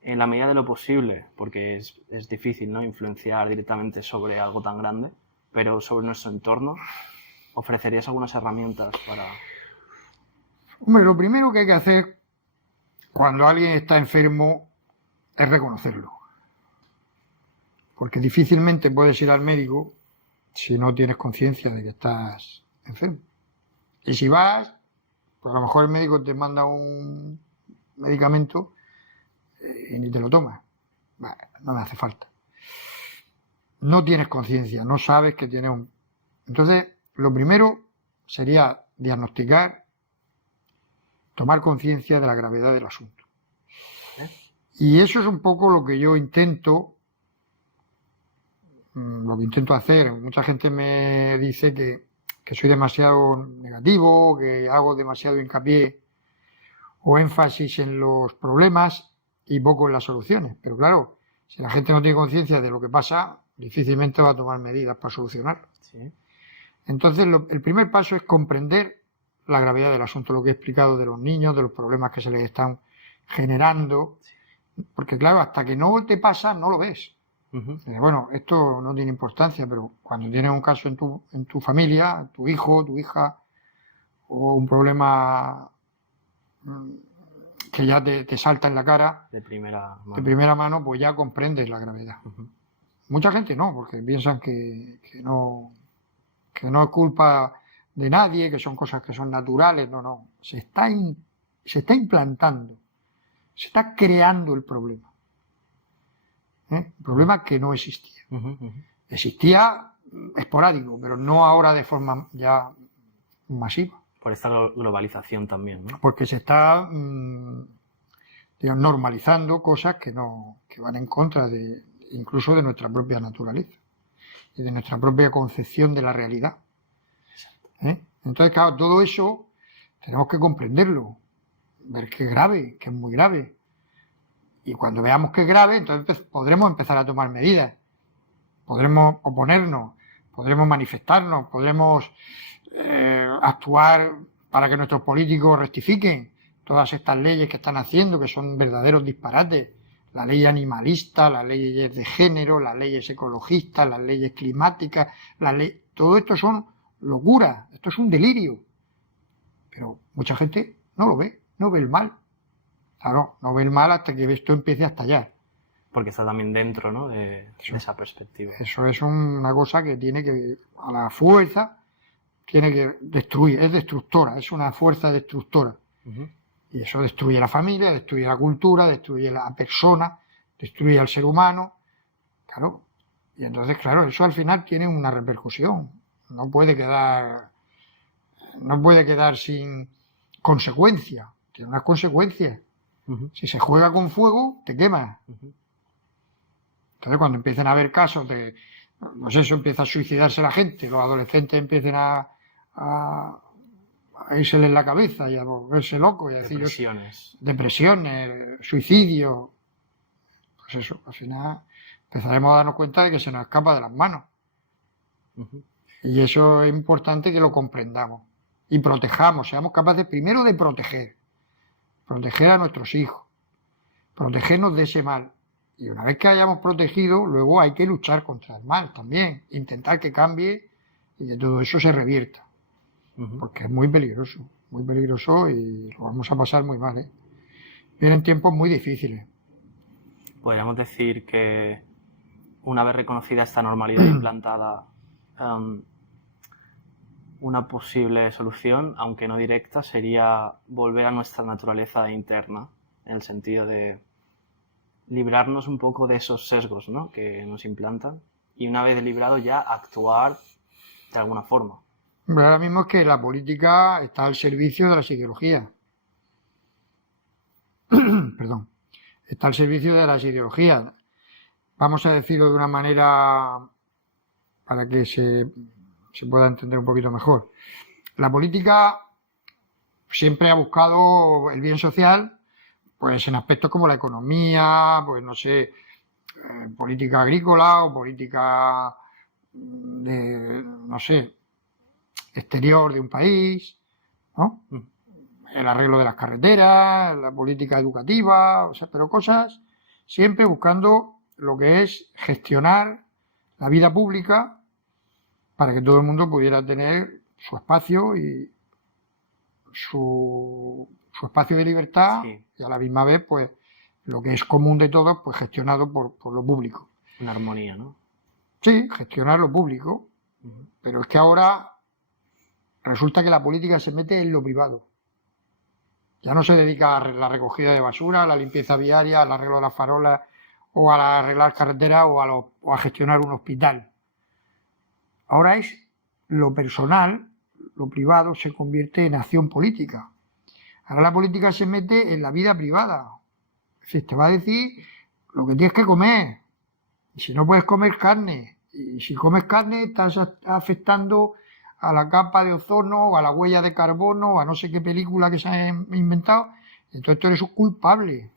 en la medida de lo posible, porque es difícil, ¿no?, influenciar directamente sobre algo tan grande, pero sobre nuestro entorno, ofrecerías algunas herramientas para... Hombre, lo primero que hay que hacer cuando alguien está enfermo es reconocerlo. Porque difícilmente puedes ir al médico si no tienes conciencia de que estás enfermo. Y si vas, pues a lo mejor el médico te manda un medicamento y ni te lo tomas. Bueno, no me hace falta. No tienes conciencia, no sabes que tienes un... Entonces, lo primero sería diagnosticar, tomar conciencia de la gravedad del asunto. Y eso es un poco lo que yo intento hacer. Mucha gente me dice que soy demasiado negativo, que hago demasiado hincapié o énfasis en los problemas y poco en las soluciones. Pero claro, si la gente no tiene conciencia de lo que pasa, difícilmente va a tomar medidas para solucionarlo. Sí. Entonces, el primer paso es comprender la gravedad del asunto, lo que he explicado de los niños, de los problemas que se les están generando. Porque claro, hasta que no te pasa, no lo ves. Uh-huh. Bueno, esto no tiene importancia, pero cuando tienes un caso en tu familia, tu hijo, tu hija, o un problema que ya te salta en la cara De primera mano, pues ya comprendes la gravedad. Uh-huh. Mucha gente no, porque piensan que no es culpa de nadie, que son cosas que son naturales. No. Se está implantando, se está creando el problema. Un problema que no existía. Uh-huh. Existía esporádico, pero no ahora de forma ya masiva. Por esta globalización también, ¿no? Porque se está normalizando cosas que van en contra incluso de nuestra propia naturaleza y de nuestra propia concepción de la realidad. Entonces, claro, todo eso tenemos que comprenderlo, ver que es grave, que es muy grave. Y cuando veamos que es grave, entonces podremos empezar a tomar medidas, podremos oponernos, podremos manifestarnos, podremos actuar para que nuestros políticos rectifiquen todas estas leyes que están haciendo, que son verdaderos disparates. La ley animalista, las leyes de género, las leyes ecologistas, las leyes climáticas, todo esto son locuras, esto es un delirio. Pero mucha gente no lo ve, no ve el mal. Claro, no ve el mal hasta que esto empiece a estallar. Porque está también dentro, ¿no?, de esa perspectiva. Eso es una cosa que tiene que, a la fuerza, tiene que destruir, es destructora, es una fuerza destructora. Y eso destruye la familia, destruye la cultura, destruye la persona, destruye al ser humano. Claro. Y entonces, claro, eso al final tiene una repercusión. No puede quedar sin consecuencia. Tiene unas consecuencias. Si se juega con fuego, te quemas. Entonces, cuando empiecen a haber casos de, pues eso, empieza a suicidarse la gente, los adolescentes empiecen a írsele en la cabeza y a volverse locos y a decir depresiones, suicidios, pues eso, al final empezaremos a darnos cuenta de que se nos escapa de las manos. Y eso es importante que lo comprendamos y protejamos, seamos capaces primero de proteger a nuestros hijos, protegernos de ese mal. Y una vez que hayamos protegido, luego hay que luchar contra el mal también, intentar que cambie y que todo eso se revierta. Porque es muy peligroso y lo vamos a pasar muy mal, ¿eh? Vienen tiempos muy difíciles. Podríamos decir que una vez reconocida esta normalidad implantada, una posible solución, aunque no directa, sería volver a nuestra naturaleza interna, en el sentido de librarnos un poco de esos sesgos, ¿no?, que nos implantan, y una vez librado ya actuar de alguna forma. Ahora mismo es que la política está al servicio de la ideologías. Perdón. Está al servicio de las ideologías. Vamos a decirlo de una manera para que se pueda entender un poquito mejor. La política siempre ha buscado el bien social, pues en aspectos como la economía, pues no sé, política agrícola o política de, no sé, exterior de un país, ¿no? El arreglo de las carreteras, la política educativa, o sea, pero cosas siempre buscando lo que es gestionar la vida pública para que todo el mundo pudiera tener su espacio y su espacio de libertad, sí, y a la misma vez, pues, lo que es común de todos, pues gestionado por lo público. Una armonía, ¿no? Sí, gestionar lo público, pero es que ahora resulta que la política se mete en lo privado. Ya no se dedica a la recogida de basura, a la limpieza viaria, al arreglo de las farolas, o a arreglar carreteras, o a gestionar un hospital. Ahora es lo personal, lo privado, se convierte en acción política. Ahora la política se mete en la vida privada. Es decir, te va a decir lo que tienes que comer. Y si no puedes comer carne, y si comes carne estás afectando a la capa de ozono, o a la huella de carbono, a no sé qué película que se ha inventado, entonces tú eres un culpable.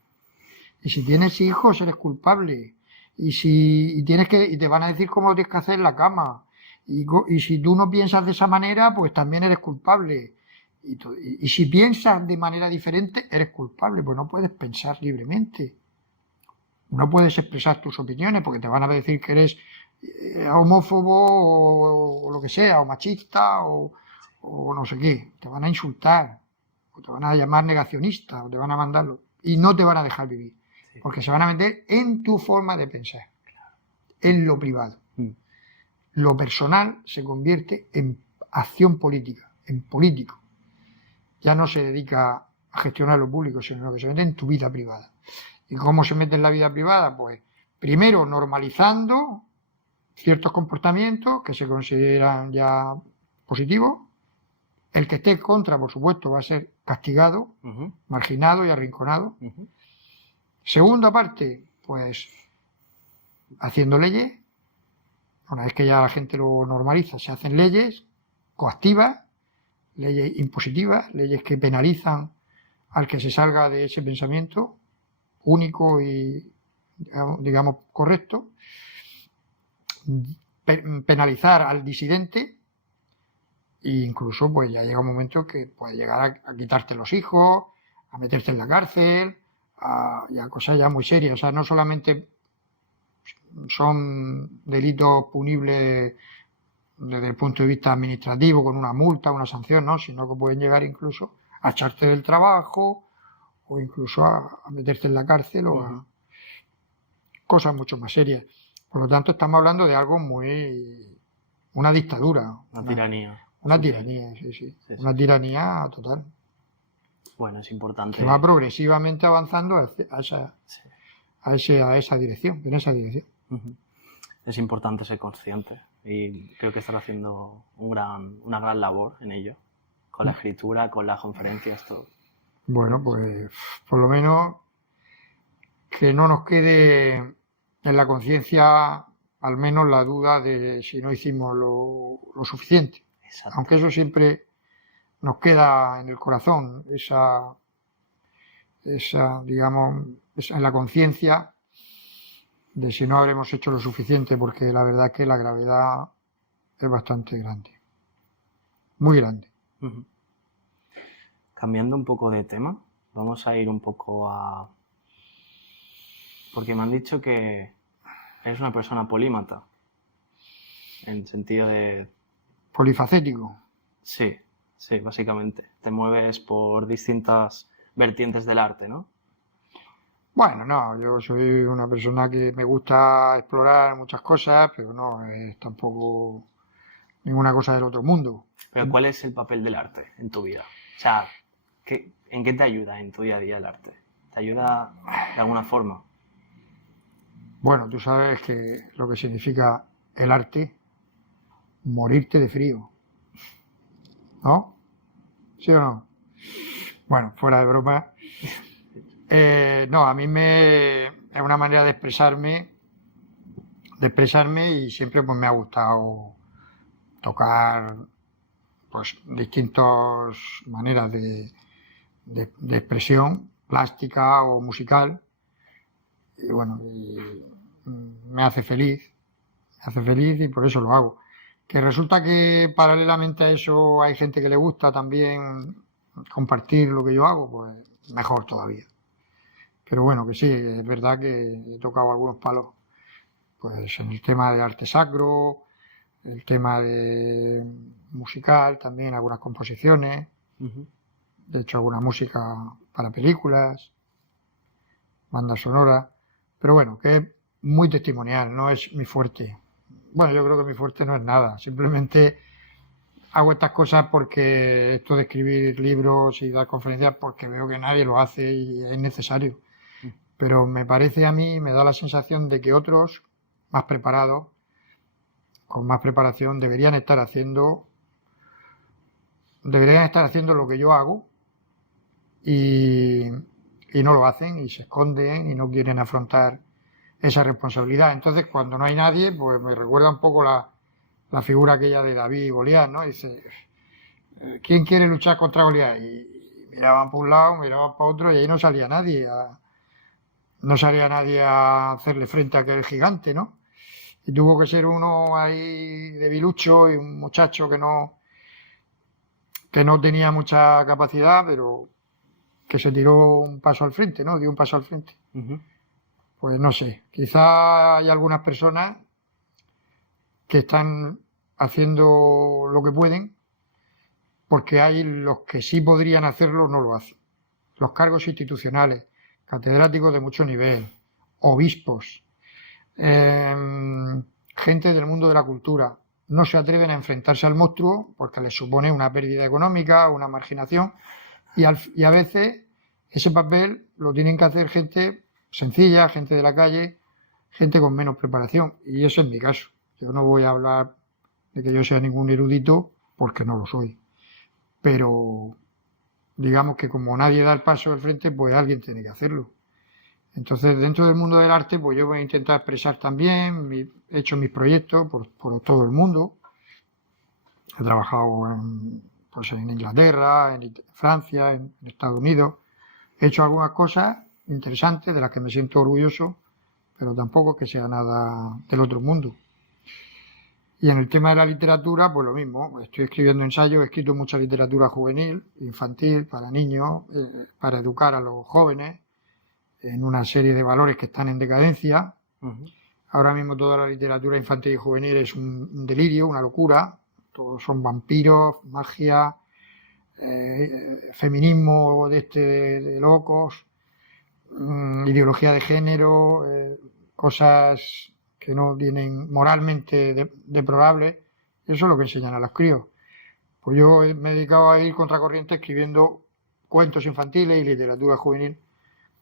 Y si tienes hijos, eres culpable. Y te van a decir cómo tienes que hacer la cama. Y si tú no piensas de esa manera, pues también eres culpable. Y si piensas de manera diferente, eres culpable, pues no puedes pensar libremente. No puedes expresar tus opiniones porque te van a decir que eres homófobo o lo que sea, o machista o no sé qué. Te van a insultar, o te van a llamar negacionista, o te van a mandarlo. Y no te van a dejar vivir, porque se van a meter en tu forma de pensar, en lo privado. Lo personal se convierte en acción política, en político. Ya no se dedica a gestionar lo público, sino que se mete en tu vida privada. ¿Y cómo se mete en la vida privada? Pues primero normalizando ciertos comportamientos que se consideran ya positivos. El que esté en contra, por supuesto, va a ser castigado, marginado y arrinconado. Segunda parte, pues haciendo leyes. Una vez que ya la gente lo normaliza, se hacen leyes coactivas, leyes impositivas, leyes que penalizan al que se salga de ese pensamiento único y, digamos, correcto. Penalizar al disidente E incluso pues ya llega un momento que puede llegar a quitarte los hijos, a meterte en la cárcel, a cosas ya muy serias. O sea, no solamente son delitos punibles desde el punto de vista administrativo, con una multa, una sanción, ¿no? Sino que pueden llegar incluso a echarte del trabajo o incluso a meterte en la cárcel o a cosas mucho más serias. Por lo tanto, estamos hablando de algo muy... una dictadura. Una tiranía. Una tiranía, sí. Una tiranía total. Bueno, es importante. Que va progresivamente avanzando a esa dirección, en esa dirección. Es importante ser consciente y creo que estás haciendo una gran labor en ello, con la escritura, con las conferencias, todo. Bueno, pues por lo menos que no nos quede en la conciencia al menos la duda de si no hicimos lo suficiente. Exacto. Aunque eso siempre nos queda en el corazón, esa digamos, en la conciencia de si no habremos hecho lo suficiente, porque la verdad es que la gravedad es bastante grande, muy grande. Cambiando un poco de tema, vamos a ir un poco a... Porque me han dicho que eres una persona polímata, en el sentido de... Polifacético. Sí, básicamente. Te mueves por distintas vertientes del arte, ¿no? Bueno, no, yo soy una persona que me gusta explorar muchas cosas, pero no es tampoco ninguna cosa del otro mundo. Pero ¿cuál es el papel del arte en tu vida? O sea, ¿en qué te ayuda en tu día a día el arte? ¿Te ayuda de alguna forma? Bueno, tú sabes que lo que significa el arte, morirte de frío, ¿no? ¿Sí o no? Bueno, fuera de broma. No, a mí es una manera de expresarme y siempre pues me ha gustado tocar pues distintas maneras de expresión plástica o musical y bueno, me hace feliz y por eso lo hago. Que resulta que paralelamente a eso hay gente que le gusta también compartir lo que yo hago, pues mejor todavía. Pero bueno, que sí, es verdad que he tocado algunos palos pues en el tema de arte sacro, el tema de musical, también algunas composiciones, de hecho alguna música para películas, bandas sonoras, pero bueno, que es muy testimonial, no es mi fuerte. Bueno, yo creo que mi fuerte no es nada, simplemente hago estas cosas porque esto de escribir libros y dar conferencias porque veo que nadie lo hace y es necesario. Pero me parece a mí, me da la sensación de que otros más preparados, con más preparación, deberían estar haciendo lo que yo hago y no lo hacen y se esconden y no quieren afrontar esa responsabilidad. Entonces, cuando no hay nadie, pues me recuerda un poco la figura aquella de David y Goliat, ¿no? Dice, ¿quién quiere luchar contra Goliat? Y miraban para un lado, miraban para otro y ahí no salía nadie a hacerle frente a aquel gigante, ¿no? Y tuvo que ser uno ahí debilucho y un muchacho que no tenía mucha capacidad, pero que se tiró un paso al frente, ¿no? Dio un paso al frente. Pues no sé, quizá hay algunas personas que están haciendo lo que pueden, porque hay los que sí podrían hacerlo, no lo hacen. Los cargos institucionales, catedráticos de mucho nivel, obispos, gente del mundo de la cultura, no se atreven a enfrentarse al monstruo porque les supone una pérdida económica, una marginación, y a veces ese papel lo tienen que hacer gente sencilla, gente de la calle, gente con menos preparación, y ese es mi caso. Yo no voy a hablar de que yo sea ningún erudito porque no lo soy, pero digamos que como nadie da el paso al frente, pues alguien tiene que hacerlo. Entonces, dentro del mundo del arte, pues yo voy a intentar expresar también, he hecho mis proyectos por todo el mundo. He trabajado en Inglaterra, en Francia, en Estados Unidos. He hecho algunas cosas interesantes de las que me siento orgulloso, pero tampoco que sea nada del otro mundo. Y en el tema de la literatura, pues lo mismo. Estoy escribiendo ensayos, he escrito mucha literatura juvenil, infantil, para niños, para educar a los jóvenes en una serie de valores que están en decadencia. Ahora mismo toda la literatura infantil y juvenil es un delirio, una locura. Todos son vampiros, magia, feminismo de locos, ideología de género, cosas que no tienen moralmente deplorables. Eso es lo que enseñan a los críos. Pues yo me he dedicado a ir contracorriente escribiendo cuentos infantiles y literatura juvenil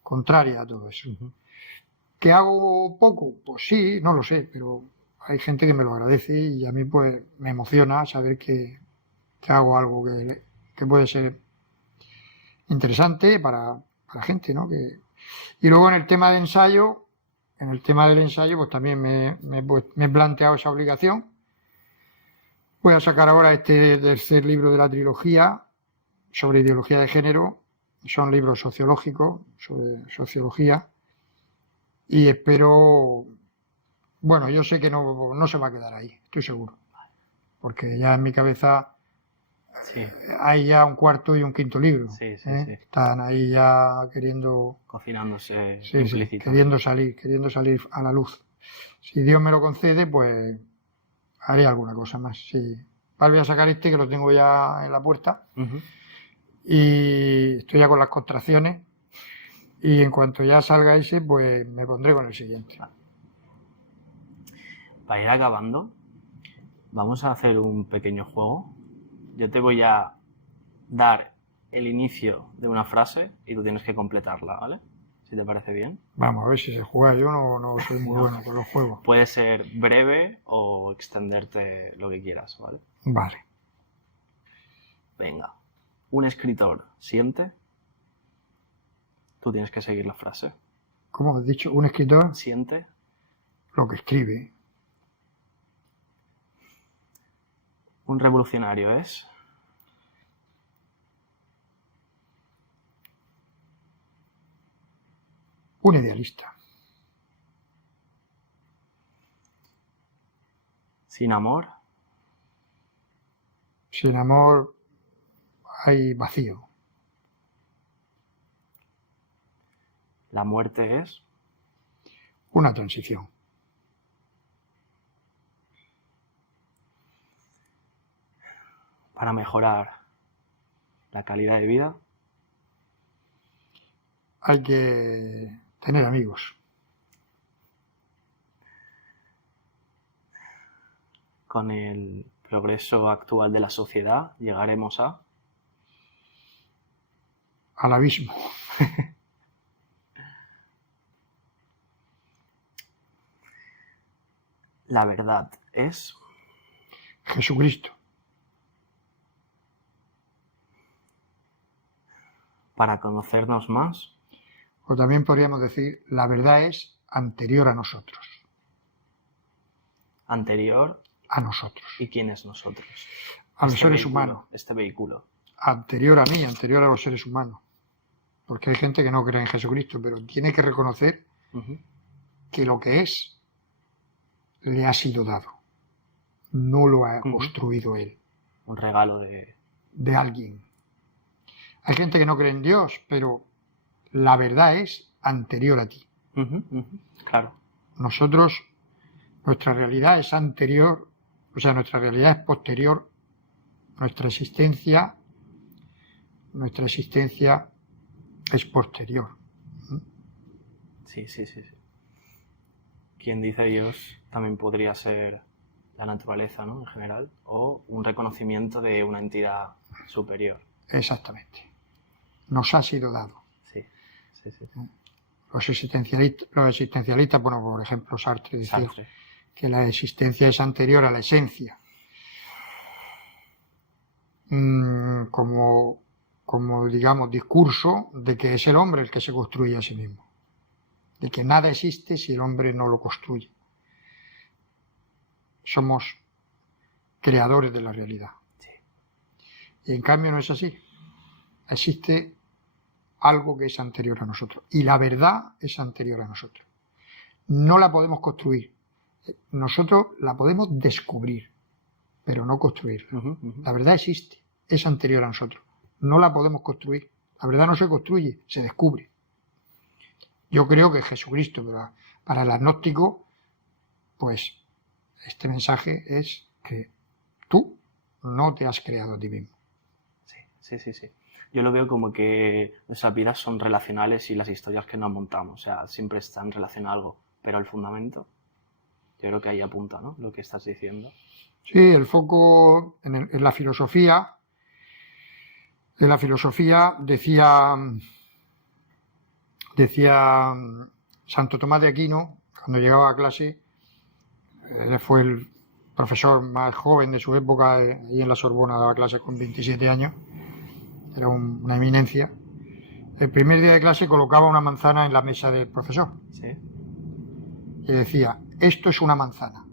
contraria a todo eso. ¿Que hago poco? Pues sí, no lo sé, pero hay gente que me lo agradece y a mí pues me emociona saber que hago algo que puede ser interesante para la gente, ¿no? Y luego en el tema del ensayo, pues también me he planteado esa obligación. Voy a sacar ahora este tercer libro de la trilogía sobre ideología de género. Son libros sociológicos, sobre sociología. Y espero, bueno, yo sé que no se va a quedar ahí, estoy seguro. Porque ya en mi cabeza hay ya un cuarto y un quinto libro. Sí. Están ahí ya queriendo... Cocinándose queriendo salir a la luz. Si Dios me lo concede, pues haré alguna cosa más. Sí. Ahora voy a sacar este que lo tengo ya en la puerta. Y estoy ya con las contracciones. Y en cuanto ya salga ese, pues me pondré con el siguiente. Para ir acabando, vamos a hacer un pequeño juego. Yo te voy a dar el inicio de una frase y tú tienes que completarla, ¿vale? Si te parece bien. Vamos a ver si se juega. Yo no soy muy bueno con los juegos. Puede ser breve o extenderte lo que quieras, ¿vale? Vale. Venga. Un escritor siente. Tú tienes que seguir la frase. ¿Cómo has dicho? Un escritor siente lo que escribe. Un revolucionario es un idealista. Sin amor. Sin amor hay vacío. La muerte es una transición. Para mejorar la calidad de vida hay que tener amigos. Con el progreso actual de la sociedad llegaremos al abismo. La verdad es Jesucristo. Para conocernos más. O también podríamos decir, la verdad es anterior a nosotros. Anterior a nosotros. ¿Y quién es nosotros? A los seres humanos. Este vehículo. Anterior a mí, anterior a los seres humanos. Porque hay gente que no cree en Jesucristo, pero tiene que reconocer que lo que es le ha sido dado. No lo ha construido él. Un regalo de alguien. Hay gente que no cree en Dios, pero la verdad es anterior a ti. Claro. Nosotros, nuestra realidad es anterior, o sea, nuestra realidad es posterior, nuestra existencia es posterior. Sí. Quien dice Dios también podría ser la naturaleza, ¿no? En general, o un reconocimiento de una entidad superior. Exactamente. Nos ha sido dado. Sí. Los existencialistas, bueno, por ejemplo, Sartre decía que la existencia es anterior a la esencia. Como digamos, discurso de que es el hombre el que se construye a sí mismo. De que nada existe si el hombre no lo construye. Somos creadores de la realidad. Sí. Y en cambio no es así. Existe algo que es anterior a nosotros. Y la verdad es anterior a nosotros. No la podemos construir. Nosotros la podemos descubrir, pero no construirla. La verdad existe, es anterior a nosotros. No la podemos construir. La verdad no se construye, se descubre. Yo creo que Jesucristo, para el agnóstico, pues este mensaje es que tú no te has creado a ti mismo. Sí. Yo lo veo como que nuestras vidas son relacionales y las historias que nos montamos, o sea, siempre están relacionadas a algo, pero el fundamento, yo creo que ahí apunta, ¿no? Lo que estás diciendo. Sí, el foco en la filosofía. En la filosofía decía Santo Tomás de Aquino, cuando llegaba a clase, él fue el profesor más joven de su época, ahí en la Sorbona daba clases con 27 años, era una eminencia. El primer día de clase colocaba una manzana en la mesa del profesor. Sí. Y decía, esto es una manzana,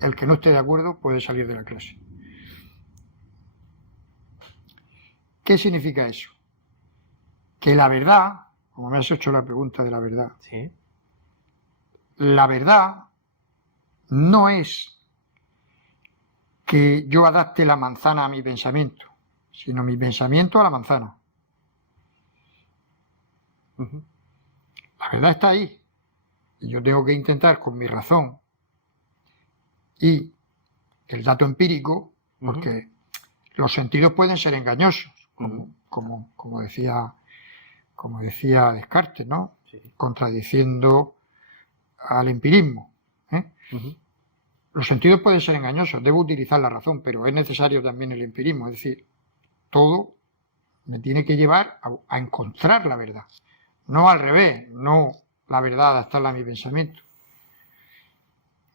el que no esté de acuerdo puede salir de la clase. ¿Qué significa eso? Que la verdad, como me has hecho la pregunta de la verdad, Sí. La verdad no es que yo adapte la manzana a mi pensamiento, sino mi pensamiento a la manzana. La verdad está ahí. Y yo tengo que intentar con mi razón y el dato empírico, porque los sentidos pueden ser engañosos, como decía Descartes, ¿no? Sí. Contradiciendo al empirismo. Los sentidos pueden ser engañosos, debo utilizar la razón, pero es necesario también el empirismo, es decir, todo me tiene que llevar a encontrar la verdad, no al revés, no la verdad adaptarla a mi pensamiento.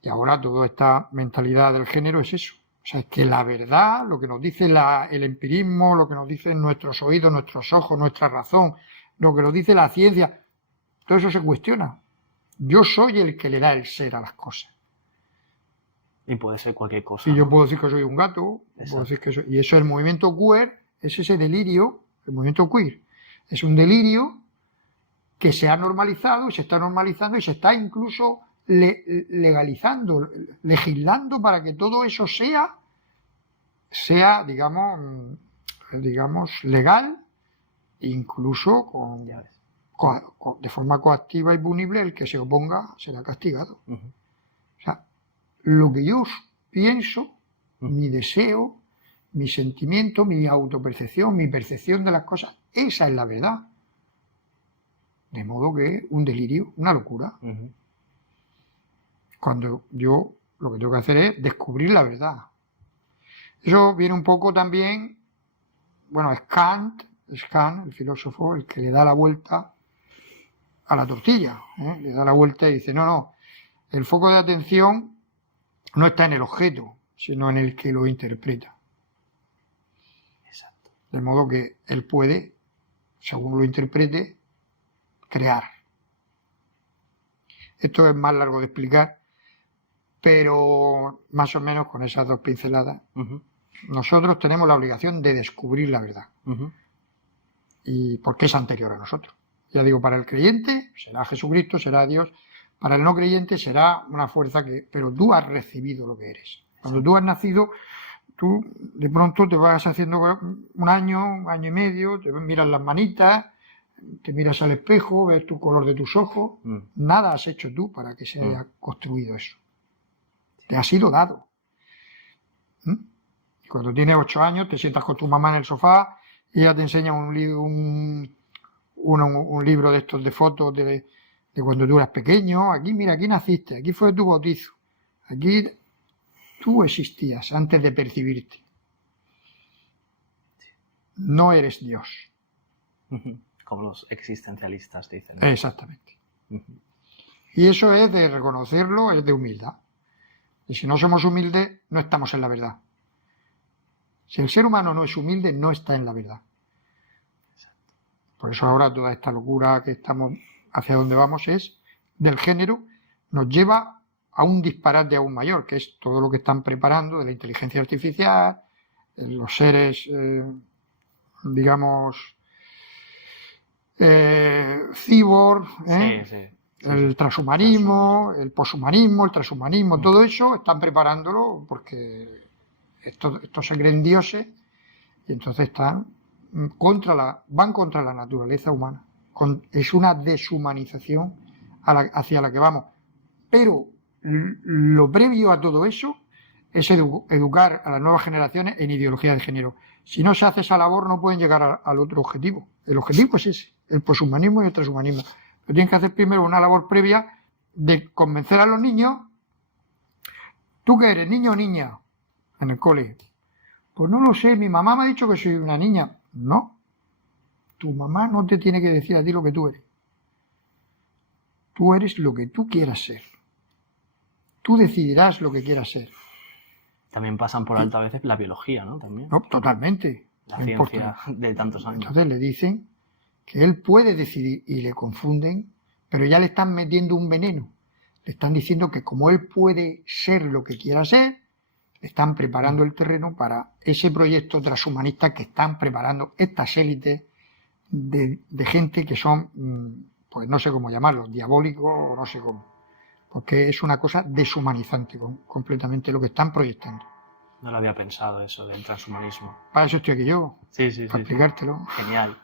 Y ahora toda esta mentalidad del género es eso, o sea, es que la verdad, lo que nos dice el empirismo, lo que nos dicen nuestros oídos, nuestros ojos, nuestra razón, lo que nos dice la ciencia, todo eso se cuestiona. Yo soy el que le da el ser a las cosas. Y puede ser cualquier cosa. Y yo puedo decir que soy un gato, puedo decir que y eso, el movimiento queer es ese delirio, el movimiento queer es un delirio que se ha normalizado, se está normalizando y se está incluso legalizando, legislando para que todo eso sea digamos, legal, incluso de forma coactiva y punible, el que se oponga será castigado. O sea, lo que yo pienso, mi deseo, mi sentimiento, mi autopercepción, mi percepción de las cosas, esa es la verdad. De modo que un delirio, una locura. Cuando yo lo que tengo que hacer es descubrir la verdad. Eso viene un poco también, bueno, es Kant, el filósofo, el que le da la vuelta a la tortilla, le da la vuelta y dice, no, el foco de atención no está en el objeto, sino en el que lo interpreta. Exacto. De modo que él puede, según lo interprete, crear. Esto es más largo de explicar, pero más o menos con esas dos pinceladas, nosotros tenemos la obligación de descubrir la verdad. Y porque es anterior a nosotros. Ya digo, para el creyente será Jesucristo, será Dios. Para el no creyente será una fuerza pero tú has recibido lo que eres. Cuando tú has nacido, tú de pronto te vas haciendo un año y medio, te miras las manitas, te miras al espejo, ves tu color de tus ojos. Nada has hecho tú para que se haya construido eso. Te ha sido dado. Y cuando tienes 8 años, te sientas con tu mamá en el sofá y ella te enseña un libro de estos de fotos de cuando tú eras pequeño. Aquí, mira, aquí naciste, aquí fue tu bautizo. Aquí tú existías antes de percibirte. No eres Dios. Como los existencialistas dicen. Exactamente. Y eso es de reconocerlo, es de humildad. Y si no somos humildes, no estamos en la verdad. Si el ser humano no es humilde, no está en la verdad. Por eso ahora toda esta locura que estamos, hacia donde vamos, es del género, nos lleva a un disparate aún mayor, que es todo lo que están preparando de la inteligencia artificial, los seres, digamos, cyborg, Sí. El transhumanismo, el poshumanismo, el transhumanismo, todo eso están preparándolo porque estos se creen dioses y entonces van contra la naturaleza humana. Es una deshumanización hacia la que vamos. Pero lo previo a todo eso es educar a las nuevas generaciones en ideología de género. Si no se hace esa labor, no pueden llegar al otro objetivo. El objetivo es ese, el poshumanismo y el transhumanismo. Pero tienen que hacer primero una labor previa de convencer a los niños. ¿Tú qué eres, niño o niña? En el cole. Pues no lo sé, mi mamá me ha dicho que soy una niña. No, tu mamá no te tiene que decir a ti lo que tú eres. Tú eres lo que tú quieras ser. Tú decidirás lo que quieras ser. También pasan por alto a veces la biología, ¿no? También. No, totalmente. La ciencia de tantos años. Entonces le dicen que él puede decidir y le confunden, pero ya le están metiendo un veneno. Le están diciendo que como él puede ser lo que quiera ser, le están preparando el terreno para ese proyecto transhumanista que están preparando estas élites de gente que son, pues no sé cómo llamarlos, diabólicos o no sé cómo. Porque es una cosa deshumanizante completamente lo que están proyectando. No lo había pensado eso del transhumanismo. Para eso estoy aquí yo, sí, para explicártelo. Genial.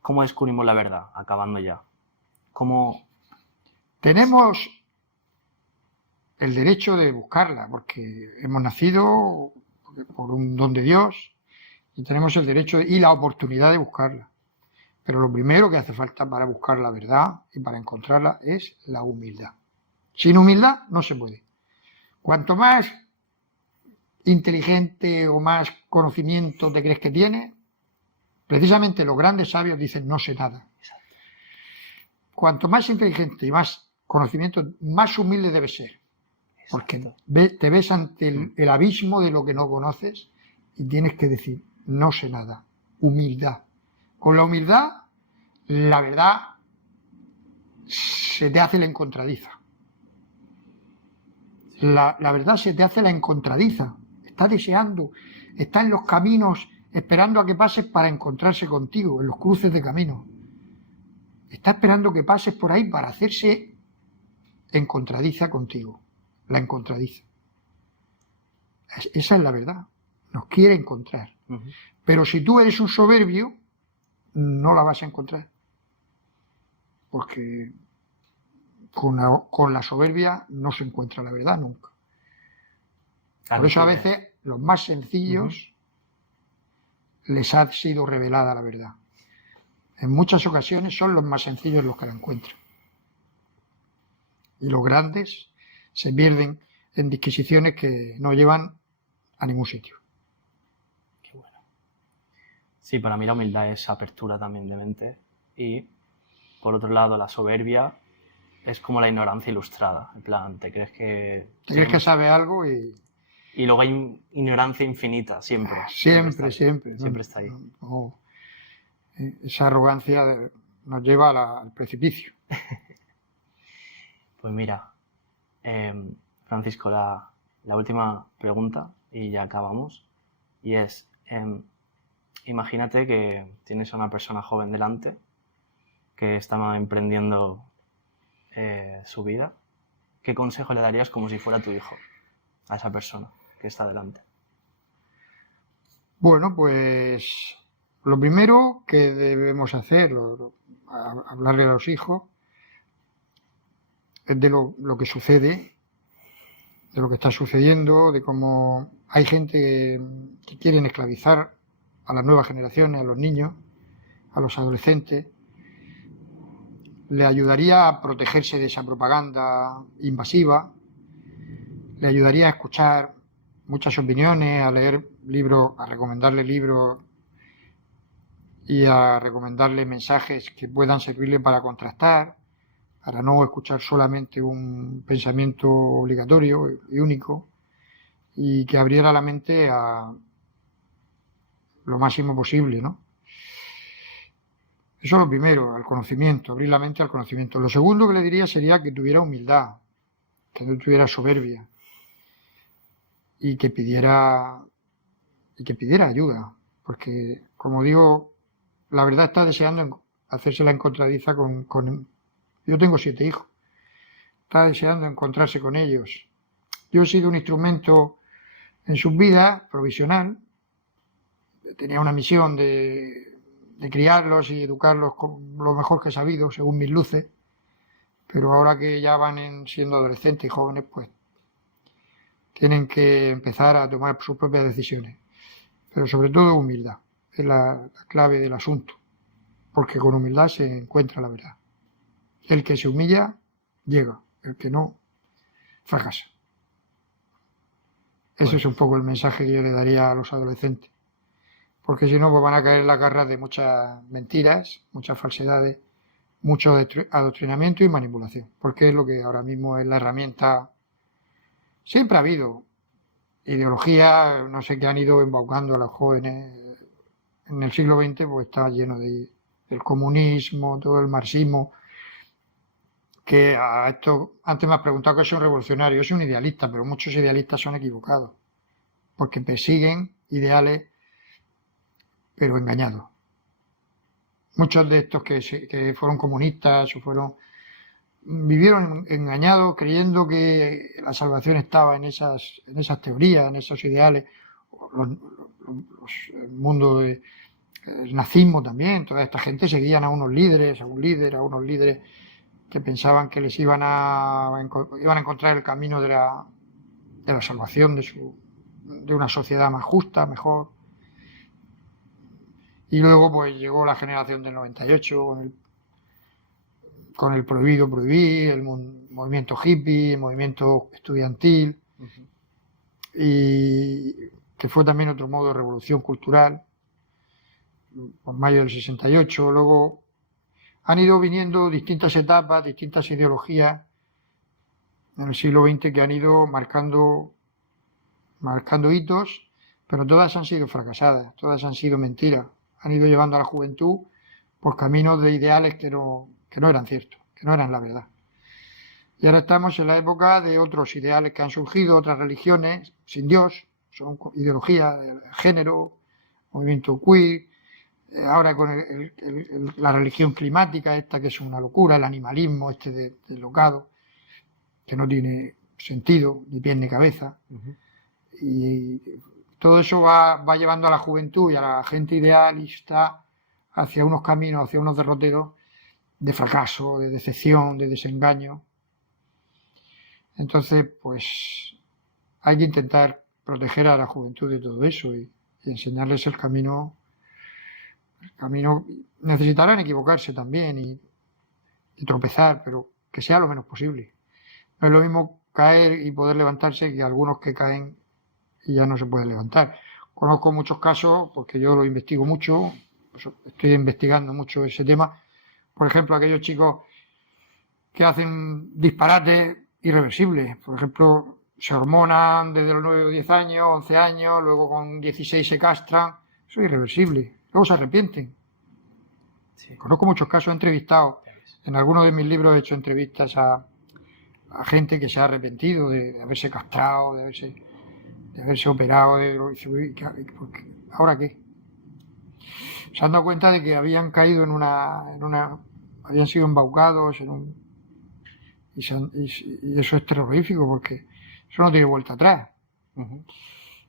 ¿Cómo descubrimos la verdad? Acabando ya. ¿Cómo? Tenemos el derecho de buscarla, porque hemos nacido por un don de Dios y tenemos el derecho y la oportunidad de buscarla. Pero lo primero que hace falta para buscar la verdad y para encontrarla es la humildad. Sin humildad no se puede. Cuanto más inteligente o más conocimiento te crees que tienes, precisamente los grandes sabios dicen no sé nada. Cuanto más inteligente y más conocimiento, más humilde debes ser. Porque te ves ante el abismo de lo que no conoces y tienes que decir no sé nada. Humildad. Con la humildad, la verdad se te hace la encontradiza. La verdad se te hace la encontradiza. Está deseando, está en los caminos esperando a que pases para encontrarse contigo, en los cruces de camino. Está esperando que pases por ahí para hacerse encontradiza contigo. La encontradiza. Esa es la verdad. Nos quiere encontrar. Pero si tú eres un soberbio, no la vas a encontrar. Porque con la soberbia no se encuentra la verdad nunca. Por eso a veces los más sencillos les ha sido revelada la verdad. En muchas ocasiones son los más sencillos los que la encuentran. Y los grandes se pierden en disquisiciones que no llevan a ningún sitio. Qué bueno. Sí, para mí la humildad es apertura también de mente y, por otro lado, la soberbia es como la ignorancia ilustrada. En plan, te crees que sabes algo y luego hay ignorancia infinita, siempre. Siempre. Siempre está ahí. No. Esa arrogancia nos lleva al precipicio. Pues mira, Francisco, la última pregunta y ya acabamos. Y es, imagínate que tienes a una persona joven delante que está emprendiendo su vida. ¿Qué consejo le darías como si fuera tu hijo a esa persona que está delante? Bueno, pues lo primero que debemos hacer, hablarle a los hijos, es de lo que sucede, de lo que está sucediendo, de cómo hay gente que quieren esclavizar a las nuevas generaciones, a los niños, a los adolescentes. Le ayudaría a protegerse de esa propaganda invasiva, le ayudaría a escuchar muchas opiniones, a leer libros, a recomendarle libros y a recomendarle mensajes que puedan servirle para contrastar, para no escuchar solamente un pensamiento obligatorio y único, y que abriera la mente a lo máximo posible, ¿no? Eso es lo primero, al conocimiento, abrir la mente al conocimiento. Lo segundo que le diría sería que tuviera humildad, que no tuviera soberbia y que pidiera ayuda, porque, como digo, la verdad está deseando hacerse la encontradiza con... Yo tengo 7 hijos. Está deseando encontrarse con ellos. Yo he sido un instrumento en sus vidas, provisional. Tenía una misión de criarlos y educarlos con lo mejor que he sabido, según mis luces. Pero ahora que ya van siendo adolescentes y jóvenes, pues tienen que empezar a tomar sus propias decisiones. Pero sobre todo humildad, es la clave del asunto. Porque con humildad se encuentra la verdad. El que se humilla, llega. El que no, fracasa. Ese es un poco el mensaje que yo le daría a los adolescentes. Porque si no, pues van a caer en las garras de muchas mentiras, muchas falsedades, mucho adoctrinamiento y manipulación. Porque es lo que ahora mismo es la herramienta. Siempre ha habido ideologías, no sé, que han ido embaucando a los jóvenes. En el siglo XX pues está lleno de el comunismo, todo el marxismo. Que a esto, antes me has preguntado que soy un revolucionario, yo soy un idealista, pero muchos idealistas son equivocados, porque persiguen ideales, pero engañados. Muchos de estos que fueron comunistas o vivieron engañados creyendo que la salvación estaba en esas teorías, en esos ideales, el mundo del nazismo también, toda esta gente seguían a unos líderes, a unos líderes que pensaban que les iban a encontrar el camino de la salvación de una sociedad más justa, mejor. Y luego pues llegó la generación del 98 con el prohibido prohibir, el movimiento hippie, el movimiento estudiantil, y que fue también otro modo de revolución cultural, por mayo del 68. Luego han ido viniendo distintas etapas, distintas ideologías en el siglo XX que han ido marcando hitos, pero todas han sido fracasadas, todas han sido mentiras. Han ido llevando a la juventud por caminos de ideales que no eran ciertos, que no eran la verdad. Y ahora estamos en la época de otros ideales que han surgido, otras religiones sin Dios, son ideologías de género, movimiento queer. Ahora con la religión climática, esta que es una locura, el animalismo deslocado, que no tiene sentido, ni pie ni cabeza. Y todo eso va llevando a la juventud y a la gente idealista hacia unos caminos, hacia unos derroteros de fracaso, de decepción, de desengaño. Entonces, pues hay que intentar proteger a la juventud de todo eso y enseñarles el camino. Necesitarán equivocarse también y tropezar, pero que sea lo menos posible. No es lo mismo caer y poder levantarse que algunos que caen y ya no se pueden levantar. Conozco muchos casos, porque yo lo investigo mucho, pues estoy investigando mucho ese tema. Por ejemplo, aquellos chicos que hacen disparates irreversibles. Por ejemplo, se hormonan desde los 9 o 10 años, 11 años, luego con 16 se castran. Eso es irreversible. Luego se arrepienten. Sí. Conozco muchos casos, he entrevistado. En algunos de mis libros he hecho entrevistas a gente que se ha arrepentido de haberse castrado, de haberse operado. ¿Ahora qué? Se han dado cuenta de que habían caído habían sido embaucados y eso es terrorífico porque eso no tiene vuelta atrás.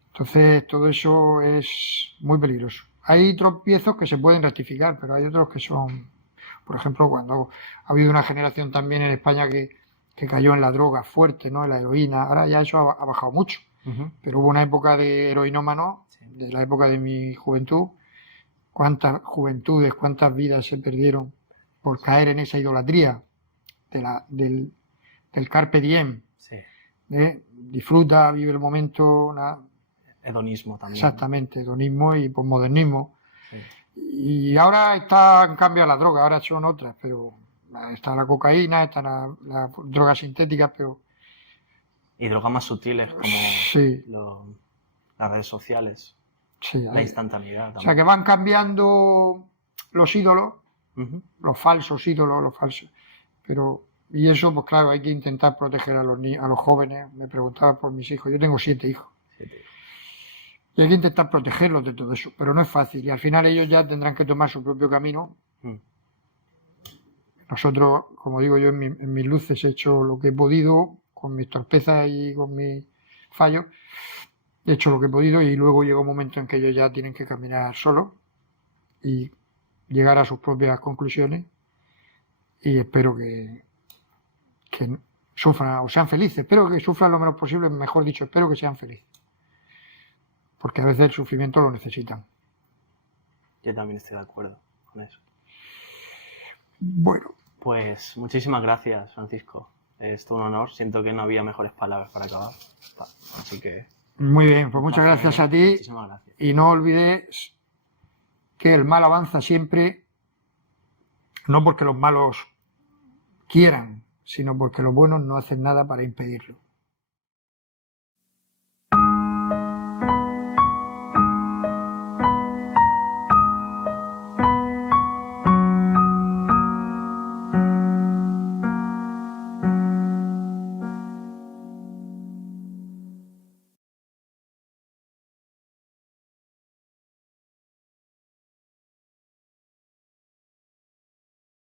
Entonces todo eso es muy peligroso. Hay tropiezos que se pueden rectificar, pero hay otros que son, por ejemplo, cuando ha habido una generación también en España que cayó en la droga fuerte, ¿no? En la heroína. Ahora ya eso ha bajado mucho. Pero hubo una época de heroinómanos, de la época de mi juventud. Cuántas juventudes, cuántas vidas se perdieron por caer en esa idolatría del carpe diem. Sí. Disfruta, vive el momento. Hedonismo también. Exactamente, hedonismo y posmodernismo. Sí. Y ahora han cambiado las drogas, ahora son otras, pero está la cocaína, están las drogas sintéticas, pero... Y drogas más sutiles como sí. Las redes sociales. Sí, la instantaneidad también. O sea que van cambiando los ídolos, los falsos ídolos, los falsos. Y eso, pues claro, hay que intentar proteger a los jóvenes. Me preguntaba por mis hijos. Yo tengo 7 hijos. Y hay que intentar protegerlos de todo eso. Pero no es fácil. Y al final ellos ya tendrán que tomar su propio camino. Nosotros, como digo yo, en mis luces he hecho lo que he podido, con mis torpezas y con mis fallos, he hecho lo que he podido y luego llega un momento en que ellos ya tienen que caminar solos y llegar a sus propias conclusiones y espero que sufran o sean felices. Espero que sufran lo menos posible, mejor dicho, espero que sean felices. Porque a veces el sufrimiento lo necesitan. Yo también estoy de acuerdo con eso. Bueno. Pues muchísimas gracias, Francisco. Es todo un honor. Siento que no había mejores palabras para acabar. Así que... Muy bien, pues muchas gracias a ti. Muchísimas gracias. Y no olvides que el mal avanza siempre, no porque los malos quieran, sino porque los buenos no hacen nada para impedirlo.